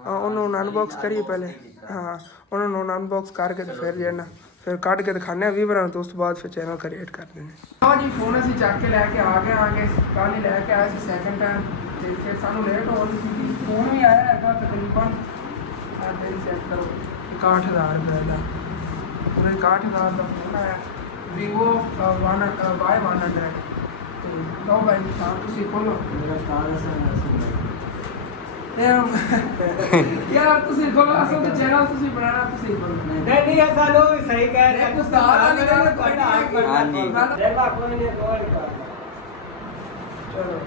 ਉਹਨੂੰ ਅਨਬੋਕਸ ਕਰੀਏ ਪਹਿਲੇ। ਹਾਂ ਉਹਨਾਂ ਨੂੰ ਅਨਬੋਕਸ ਕਰਕੇ ਤੇ ਫਿਰ ਜਿਹੜਾ ਨਾ ਫਿਰ ਕੱਢ ਕੇ ਦਿਖਾਉਂਦੇ ਆ ਵੀਵਰਾਂ ਨੂੰ, ਉਸ ਤੋਂ ਬਾਅਦ ਫਿਰ ਚੈਨਲ ਕ੍ਰੀਏਟ ਕਰ ਦਿੰਦੇ ਹਾਂ ਜੀ। ਫੋਨ ਅਸੀਂ ਚੱਕ ਕੇ ਲੈ ਕੇ ਆ ਗਏ ਕੱਲ੍ਹ ਹੀ ਲੈ ਕੇ ਆਏ ਸੀ ਸੈਕਿੰਡ ਟਾਈਮ, ਤੇ ਫਿਰ ਸਾਨੂੰ ਲੇਟ ਹੋ ਗਈ ਸੀ। ਫੋਨ ਵੀ ਆਇਆ ਹੈਗਾ ਤਕਰੀਬਨ ਚੈੱਕ ਕਰੋ 61,000 ਰੁਪਏ ਦਾ, ਪੂਰੇ 61,000 ਦਾ ਫੋਨ ਆਇਆ ਵੀਵੋ Y100। ਤੇ ਲਓ ਭਾਈ ਸਾਹਿਬ ਤੁਸੀਂ ਖੋਲੋ ਮੇਰਾ यार तुसी बोलो असल तो चैनल तुसी बनाना, तुसी बोलो नहीं ऐसा लो सही कह रहे हैं, उस्ताद निकल कोई ना हां जी देखा कोई ने गोल कर। चलो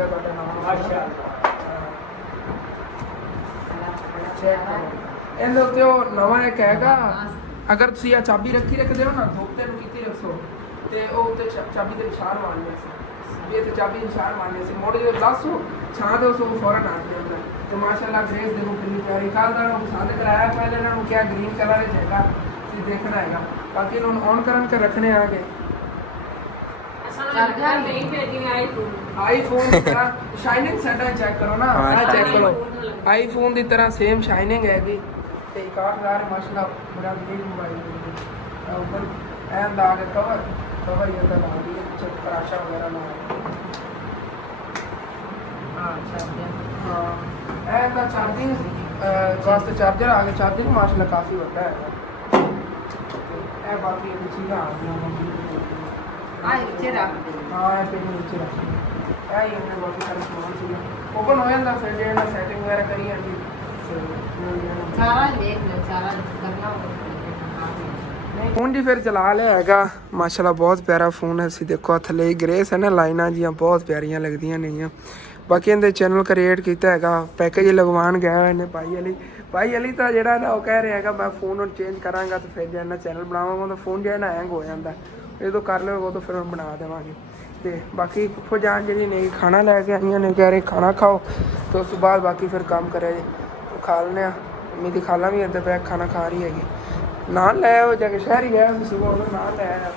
ਗਿਆ ਤੁਹਾਡਾ ਨਾਮ ਮਾਸ਼ਾਅੱਲਾ। ਇਹਦੇ ਉੱਤੇ ਉਹ ਨਵਾਂ ਇੱਕ ਹੈਗਾ, ਅਗਰ ਤੁਸੀਂ ਆ ਚਾਬੀ ਰੱਖਦੇ ਹੋ ਨਾ ਧੁੱਪ ਤੇ ਨੂੰ ਕੀਤੀ ਰੱਖੋ ਤੇ ਉਹ ਉੱਤੇ ਚਾਬੀ ਦੇ ਨਿਸ਼ਾਨ ਮਾਰਨੇ ਸੀ, ਇਹ ਤੇ ਚਾਬੀ ਨਿਸ਼ਾਨ ਮਾਰਨੇ ਸੀ, ਮੋੜ ਜੋ ਦੱਸੋ ਛਾਂ ਦੇ ਉਸ ਫੌਰਨ ਆ ਜਾਂਦਾ। तो माशाल्लाह ग्रेस देखो कितनी प्यारी कल का पसंद कराया, पहले इन्होंने क्या ग्रीन कलर है देखना है, बाकी इन्होंने ऑन करन के रखने आ गए आईफोन की तरह शाइनिंग सेट है, चेक करो ना, चेक करो आईफोन की तरह सेम शाइनिंग हैगी ते 61,000 माशाल्लाह बड़ा ग्रीन मोबाइल ऊपर एंड आ गया कवर ये तो ला दिए पीछे पराशा वगैरह ना ਇਹਦਾ ਚਾਰਜਿੰਗ ਵਾਸਤੇ ਚਾਰਜਰ ਆ ਗਿਆ, ਚਾਰਜਿੰਗ ਮਾਸ਼ਾਅੱਲਾ ਕਾਫੀ ਵੱਡਾ ਹੈ। ਇਹ ਬਾਕੀ ਇਹ ਚੀਜ਼ਾਂ ਆ ਗਈਆਂ ਆ ਇੱਥੇ ਰੱਖ ਦੇ, ਹਾਂ ਇਹ ਪੇਨ ਨੀਚੇ ਰੱਖ ਦੇ, ਇਹ ਹੀ ਆਪਣੇ ਬਾਕੀ ਸਾਰੇ ਸਮਾਨ ਸੀ ਓਪਨ ਹੋ ਜਾਂਦਾ ਫਿਰ ਜੇ ਇਹਨਾਂ ਸੈਟਿੰਗ ਵਗੈਰਾ ਕਰੀ ਜਾਂਦੀ ਸਾਰਾ ਦੇਖ ਲੈ, ਸਾਰਾ ਕਰਨਾ ਹੋਵੇ। ਫੋਨ ਜੀ ਫਿਰ ਚਲਾ ਲਿਆ ਹੈਗਾ ਮਾਸ਼ਾਅੱਲਾ, ਬਹੁਤ ਪਿਆਰਾ ਫੋਨ ਹੈ। ਅਸੀਂ ਦੇਖੋ ਥੱਲੇ ਗ੍ਰੇਸ ਹੈ ਨਾ, ਲਾਈਨਾਂ ਜੀਆਂ ਬਹੁਤ ਪਿਆਰੀਆਂ ਲੱਗਦੀਆਂ ਨੇਗੀਆਂ। ਬਾਕੀ ਇਹਦੇ ਚੈਨਲ ਕ੍ਰੀਏਟ ਕੀਤਾ ਹੈਗਾ, ਪੈਕੇਜ ਲਗਵਾਉਣ ਗਿਆ ਹੋਏ ਨੇ ਭਾਈ ਅਲੀ ਤਾਂ ਜਿਹੜਾ ਨਾ ਉਹ ਕਹਿ ਰਿਹਾ ਹੈਗਾ ਮੈਂ ਫੋਨ ਨੂੰ ਚੇਂਜ ਕਰਾਂਗਾ ਤਾਂ ਫਿਰ ਜੇ ਇਹਨਾਂ ਚੈਨਲ ਬਣਾਵਾਂਗਾ ਤਾਂ ਫੋਨ ਜਿਹੜਾ ਨਾ ਹੈਂਗ ਹੋ ਜਾਂਦਾ, ਜਦੋਂ ਕਰ ਲਓ ਉਹ ਤਾਂ ਫਿਰ ਬਣਾ ਦੇਵਾਂਗੇ। ਤੇ ਬਾਕੀ ਫੁੱਫੋ ਜਾਨ ਜਿਹੜੀ ਨੇ ਖਾਣਾ ਲੈ ਕੇ ਆਈਆਂ ਨੇ, ਕਹਿ ਰਹੇ ਖਾਣਾ ਖਾਓ ਤੇ ਉਸ ਤੋਂ ਬਾਅਦ ਬਾਕੀ ਫਿਰ ਕੰਮ ਕਰਿਆ ਜੀ, ਖਾ ਲੈਂਦੇ ਹਾਂ। ਮੰਮੀ ਦੀ ਖਾਲਾ ਵੀ ਇੱਧਰ ਬੈਠ ਖਾਣਾ ਖਾ ਰਹੀ ਹੈਗੀ, ਨਾਲ ਲੈ ਆਓ ਜਾ ਕੇ ਸ਼ਹਿਰ ਹੀ ਗਿਆ ਸੁਬਹ ਉਹਨੂੰ ਨਾਲ ਲੈ ਆਇਆ।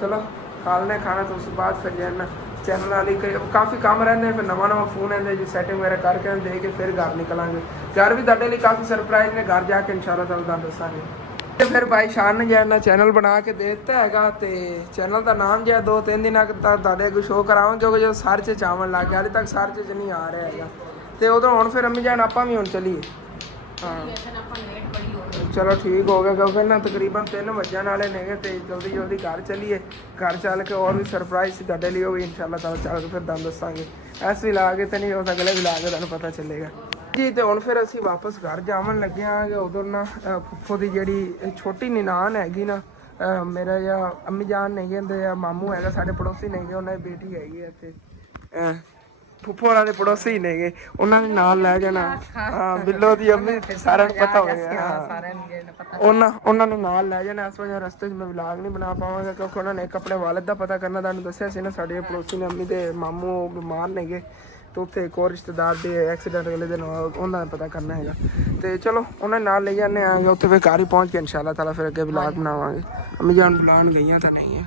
ਚਲੋ ਖਾ ਲੈਂਦੇ ਖਾਣਾ ਤੇ ਉਸ ਤੋਂ ਬਾਅਦ ਫਿਰ ਜਾਣਾ ਚੈਨਲ ਵਾਲੀ ਕਾਫੀ ਕੰਮ ਰਹਿੰਦੇ, ਫਿਰ ਨਵਾਂ ਫੋਨ ਆਉਂਦੇ ਜੀ ਸੈਟਿੰਗ ਵਗੈਰਾ ਕਰਕੇ ਦੇ ਕੇ ਫਿਰ ਘਰ ਨਿਕਲਾਂਗੇ। ਘਰ ਵੀ ਤੁਹਾਡੇ ਲਈ ਕਾਫੀ ਸਰਪ੍ਰਾਈਜ਼ ਨੇ, ਘਰ ਜਾ ਕੇ ਇਨਸ਼ਾਅੱਲਾ ਤੁਹਾਨੂੰ ਦੱਸਾਂਗੇ। ਤੇ ਫਿਰ ਭਾਈ ਸ਼ਾਨ ਨੇ ਜਿਹੜਾ ਚੈਨਲ ਬਣਾ ਕੇ ਦੇ ਦਿੱਤਾ ਹੈਗਾ, ਤੇ ਚੈਨਲ ਦਾ ਨਾਮ ਜਿਹੜਾ 2-3 ਦਿਨਾਂ ਤੱਕ ਤੁਹਾਡੇ ਅੱਗੇ ਸ਼ੋਅ ਕਰਾਵਾਂਗੇ, ਕਿਉਂਕਿ ਜੋ ਸਰਚ 'ਚ ਆਉਣ ਲੱਗ ਗਿਆ, ਹਾਲੇ ਤੱਕ ਸਰਚ 'ਚ ਨਹੀਂ ਆ ਰਿਹਾ ਹੈਗਾ। ਤੇ ਉਦੋਂ ਹੁਣ ਫਿਰ ਅੰਮੀ ਜਾਨ ਆਪਾਂ ਵੀ ਹੁਣ ਚੱਲੀਏ। ਹਾਂ ਚਲੋ ਠੀਕ ਹੋ ਗਿਆ, ਕਿਉਂਕਿ ਨਾ ਤਕਰੀਬਨ 3 ਵੱਜਣ ਵਾਲੇ ਨੇਗੇ ਤੇ ਜਲਦੀ ਘਰ ਚੱਲੀਏ। ਘਰ ਚੱਲ ਕੇ ਹੋਰ ਵੀ ਸਰਪ੍ਰਾਈਜ਼ ਸੀ ਤੁਹਾਡੇ ਲਈ, ਉਹ ਵੀ ਇਨਸ਼ਾਅੱਲਾ ਤਾਲਾ ਚੱਲ ਕੇ ਫਿਰ ਤੁਹਾਨੂੰ ਦੱਸਾਂਗੇ। ਐਸ ਵੀ ਲਾ ਕੇ ਤੇ ਨਹੀਂ, ਉਸ ਅਗਲੇ ਵੀ ਲਾ ਕੇ ਤੁਹਾਨੂੰ ਪਤਾ ਚੱਲੇਗਾ ਜੀ। ਤੇ ਹੁਣ ਫਿਰ ਅਸੀਂ ਵਾਪਸ ਘਰ ਜਾਵਣ ਲੱਗੇ ਆਂਗੇ। ਉਧਰ ਨਾ ਫੁੱਫੋ ਦੀ ਜਿਹੜੀ ਛੋਟੀ ਨਿਨਾਨ ਹੈਗੀ ਨਾ, ਮੇਰਾ ਜਾਂ ਅੰਮੀ ਜਾਨ ਨਹੀਂ ਕਹਿੰਦੇ ਆ, ਮਾਮੂ ਹੈਗਾ ਸਾਡੇ ਪੜੋਸੀ ਨੇਗੇ, ਉਹਨਾਂ ਦੀ ਬੇਟੀ ਹੈਗੀ ਹੈ ਇੱਥੇ, ਫੁੱਫੋ ਵਾਲਾ ਦੇ ਪੜੋਸੀ ਨੇਗੇ, ਉਹਨਾਂ ਨੇ ਨਾਲ ਲੈ ਜਾਣਾ। ਹਾਂ ਬਿੱਲੋ ਦੀ ਅੰਮੀ ਸਾਰਿਆਂ ਨੂੰ ਪਤਾ ਹੋ ਗਿਆ, ਉਹਨਾਂ ਨੂੰ ਨਾਲ ਲੈ ਜਾਣਾ। ਇਸ ਵਜ੍ਹਾ ਰਸਤੇ 'ਚ ਮੈਂ ਵਲੌਗ ਨਹੀਂ ਬਣਾ ਪਾਵਾਂਗਾ, ਕਿਉਂਕਿ ਉਹਨਾਂ ਨੇ ਇੱਕ ਆਪਣੇ ਵਾਲਿਦ ਦਾ ਪਤਾ ਕਰਨਾ, ਤੁਹਾਨੂੰ ਦੱਸਿਆ ਸੀ ਨਾ ਸਾਡੇ ਪੜੋਸੀ ਨੇ ਅੰਮੀ ਦੇ ਮਾਮੂ ਬਿਮਾਰ ਨੇਗੇ, ਤੇ ਉੱਥੇ ਇੱਕ ਹੋਰ ਰਿਸ਼ਤੇਦਾਰ ਦੇ ਐਕਸੀਡੈਂਟ ਅਗਲੇ ਦਿਨ ਉਹਨਾਂ ਦਾ ਪਤਾ ਕਰਨਾ ਹੈਗਾ। ਤੇ ਚਲੋ ਉਹਨਾਂ ਨਾਲ ਲੈ ਜਾਂਦੇ ਆਂਗੇ, ਉੱਥੇ ਫਿਰ ਘਰ ਹੀ ਪਹੁੰਚ ਕੇ ਇਨਸ਼ਾਅੱਲਾ ਤਾਲਾ ਫਿਰ ਅੱਗੇ ਵਲੌਗ ਬਣਾਵਾਂਗੇ। ਅੰਮੀ ਜਾਨ ਬੁਲਾਉਣ ਗਈਆਂ ਤਾਂ ਨਹੀਂ ਹੈ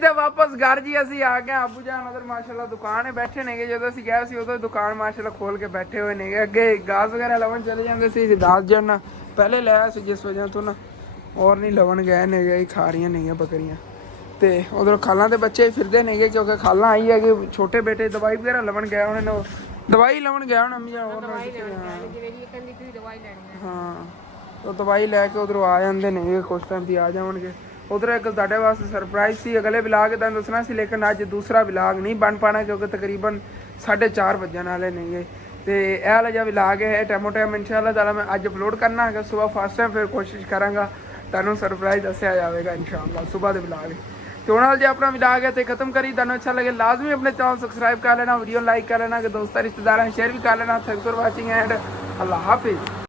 ਤੇ ਵਾਪਸ ਘਰ ਜੀ ਅਸੀਂ ਆ ਗਏ। ਆਬੂ ਜਾਨ ਉਧਰ ਮਾਸ਼ਾਅੱਲਾ ਦੁਕਾਨ 'ਤੇ ਬੈਠੇ ਨੇਗੇ, ਜਦੋਂ ਅਸੀਂ ਗਏ ਸੀ ਉਦੋਂ ਦੁਕਾਨ ਮਾਸ਼ਾਅੱਲਾ ਖੋਲ ਕੇ ਬੈਠੇ ਹੋਏ ਨੇਗੇ। ਅੱਗੇ ਗਾਸ ਵਗੈਰਾ ਲਵਣ ਚਲੇ ਜਾਂਦੇ ਸੀ, ਦਾਲ ਜਨ ਪਹਿਲੇ ਲਿਆ ਸੀ ਜਿਸ ਵਜ੍ਹਾ ਤੋਂ ਨਾ, ਔਰ ਨਹੀਂ ਲਵਣ ਗਏ ਨੇਗੇ, ਖਾ ਰਹੀਆਂ ਨੇਗੀਆਂ ਬੱਕਰੀਆਂ। ਤੇ ਉਧਰ ਖਾਲਾਂ ਦੇ ਬੱਚੇ ਫਿਰਦੇ ਨੇਗੇ, ਕਿਉਂਕਿ ਖਾਲਾਂ ਆਈ ਹੈਗੀ, ਛੋਟੇ ਬੇਟੇ ਦਵਾਈ ਵਗੈਰਾ ਲਵਣ ਗਏ, ਉਹਨਾਂ ਨੂੰ ਦਵਾਈ ਲਵਣ ਗਿਆ ਹੁਣ ਅੰਮੀ ਜਾਨ, ਹਾਂ ਉਹ ਦਵਾਈ ਲੈ ਕੇ ਉਧਰੋਂ ਆ ਜਾਂਦੇ ਨੇਗੇ, ਕੁਛ ਟਾਈਮ ਦੀ ਆ ਜਾਣਗੇ। ਉਧਰ ਇੱਕ ਤੁਹਾਡੇ ਵਾਸਤੇ ਸਰਪ੍ਰਾਈਜ਼ ਸੀ, ਅਗਲੇ ਵਲੌਗ ਤੁਹਾਨੂੰ ਦੱਸਣਾ ਸੀ, ਲੇਕਿਨ ਅੱਜ ਦੂਸਰਾ ਵਲੌਗ ਨਹੀਂ ਬਣ ਪਾਣਾ, ਕਿਉਂਕਿ ਤਕਰੀਬਨ 4:30 ਵੱਜਣ ਵਾਲੇ ਨੇਗੇ। ਤੇ ਇਹ ਵਾਲਾ ਜਿਹਾ ਵਲੌਗ ਹੈ ਟੈਮੋ ਟਾਈਮ ਇਨਸ਼ਾਅੱਲਾ ਤਾਲਾ ਮੈਂ ਅੱਜ ਅਪਲੋਡ ਕਰਨਾ ਹੈਗਾ ਸਵੇਰ ਫਸਟ ਟਾਈਮ, ਫਿਰ ਕੋਸ਼ਿਸ਼ ਕਰਾਂਗਾ ਤੁਹਾਨੂੰ ਸਰਪ੍ਰਾਈਜ਼ ਦੱਸਿਆ ਜਾਵੇਗਾ ਇਨਸ਼ਾਅੱਲਾ ਸਵੇਰ ਦੇ ਵਲੌਗ। ਤੇ ਹੁਣ ਨਾਲ ਜੇ ਆਪਣਾ ਵਲੌਗ ਹੈ ਤੇ ਖਤਮ ਕਰੀ, ਤੁਹਾਨੂੰ ਅੱਛਾ ਲੱਗੇ ਲਾਜ਼ਮੀ ਆਪਣੇ ਚੈਨਲ ਸਬਸਕ੍ਰਾਈਬ ਕਰ ਲੈਣਾ, ਵੀਡੀਓ ਲਾਈਕ ਕਰ ਲੈਣਾ, ਕਿ ਦੋਸਤਾਂ ਰਿਸ਼ਤੇਦਾਰਾਂ ਸ਼ੇਅਰ ਵੀ ਕਰ ਲੈਣਾ। Thanks for watching and Allah Hafiz.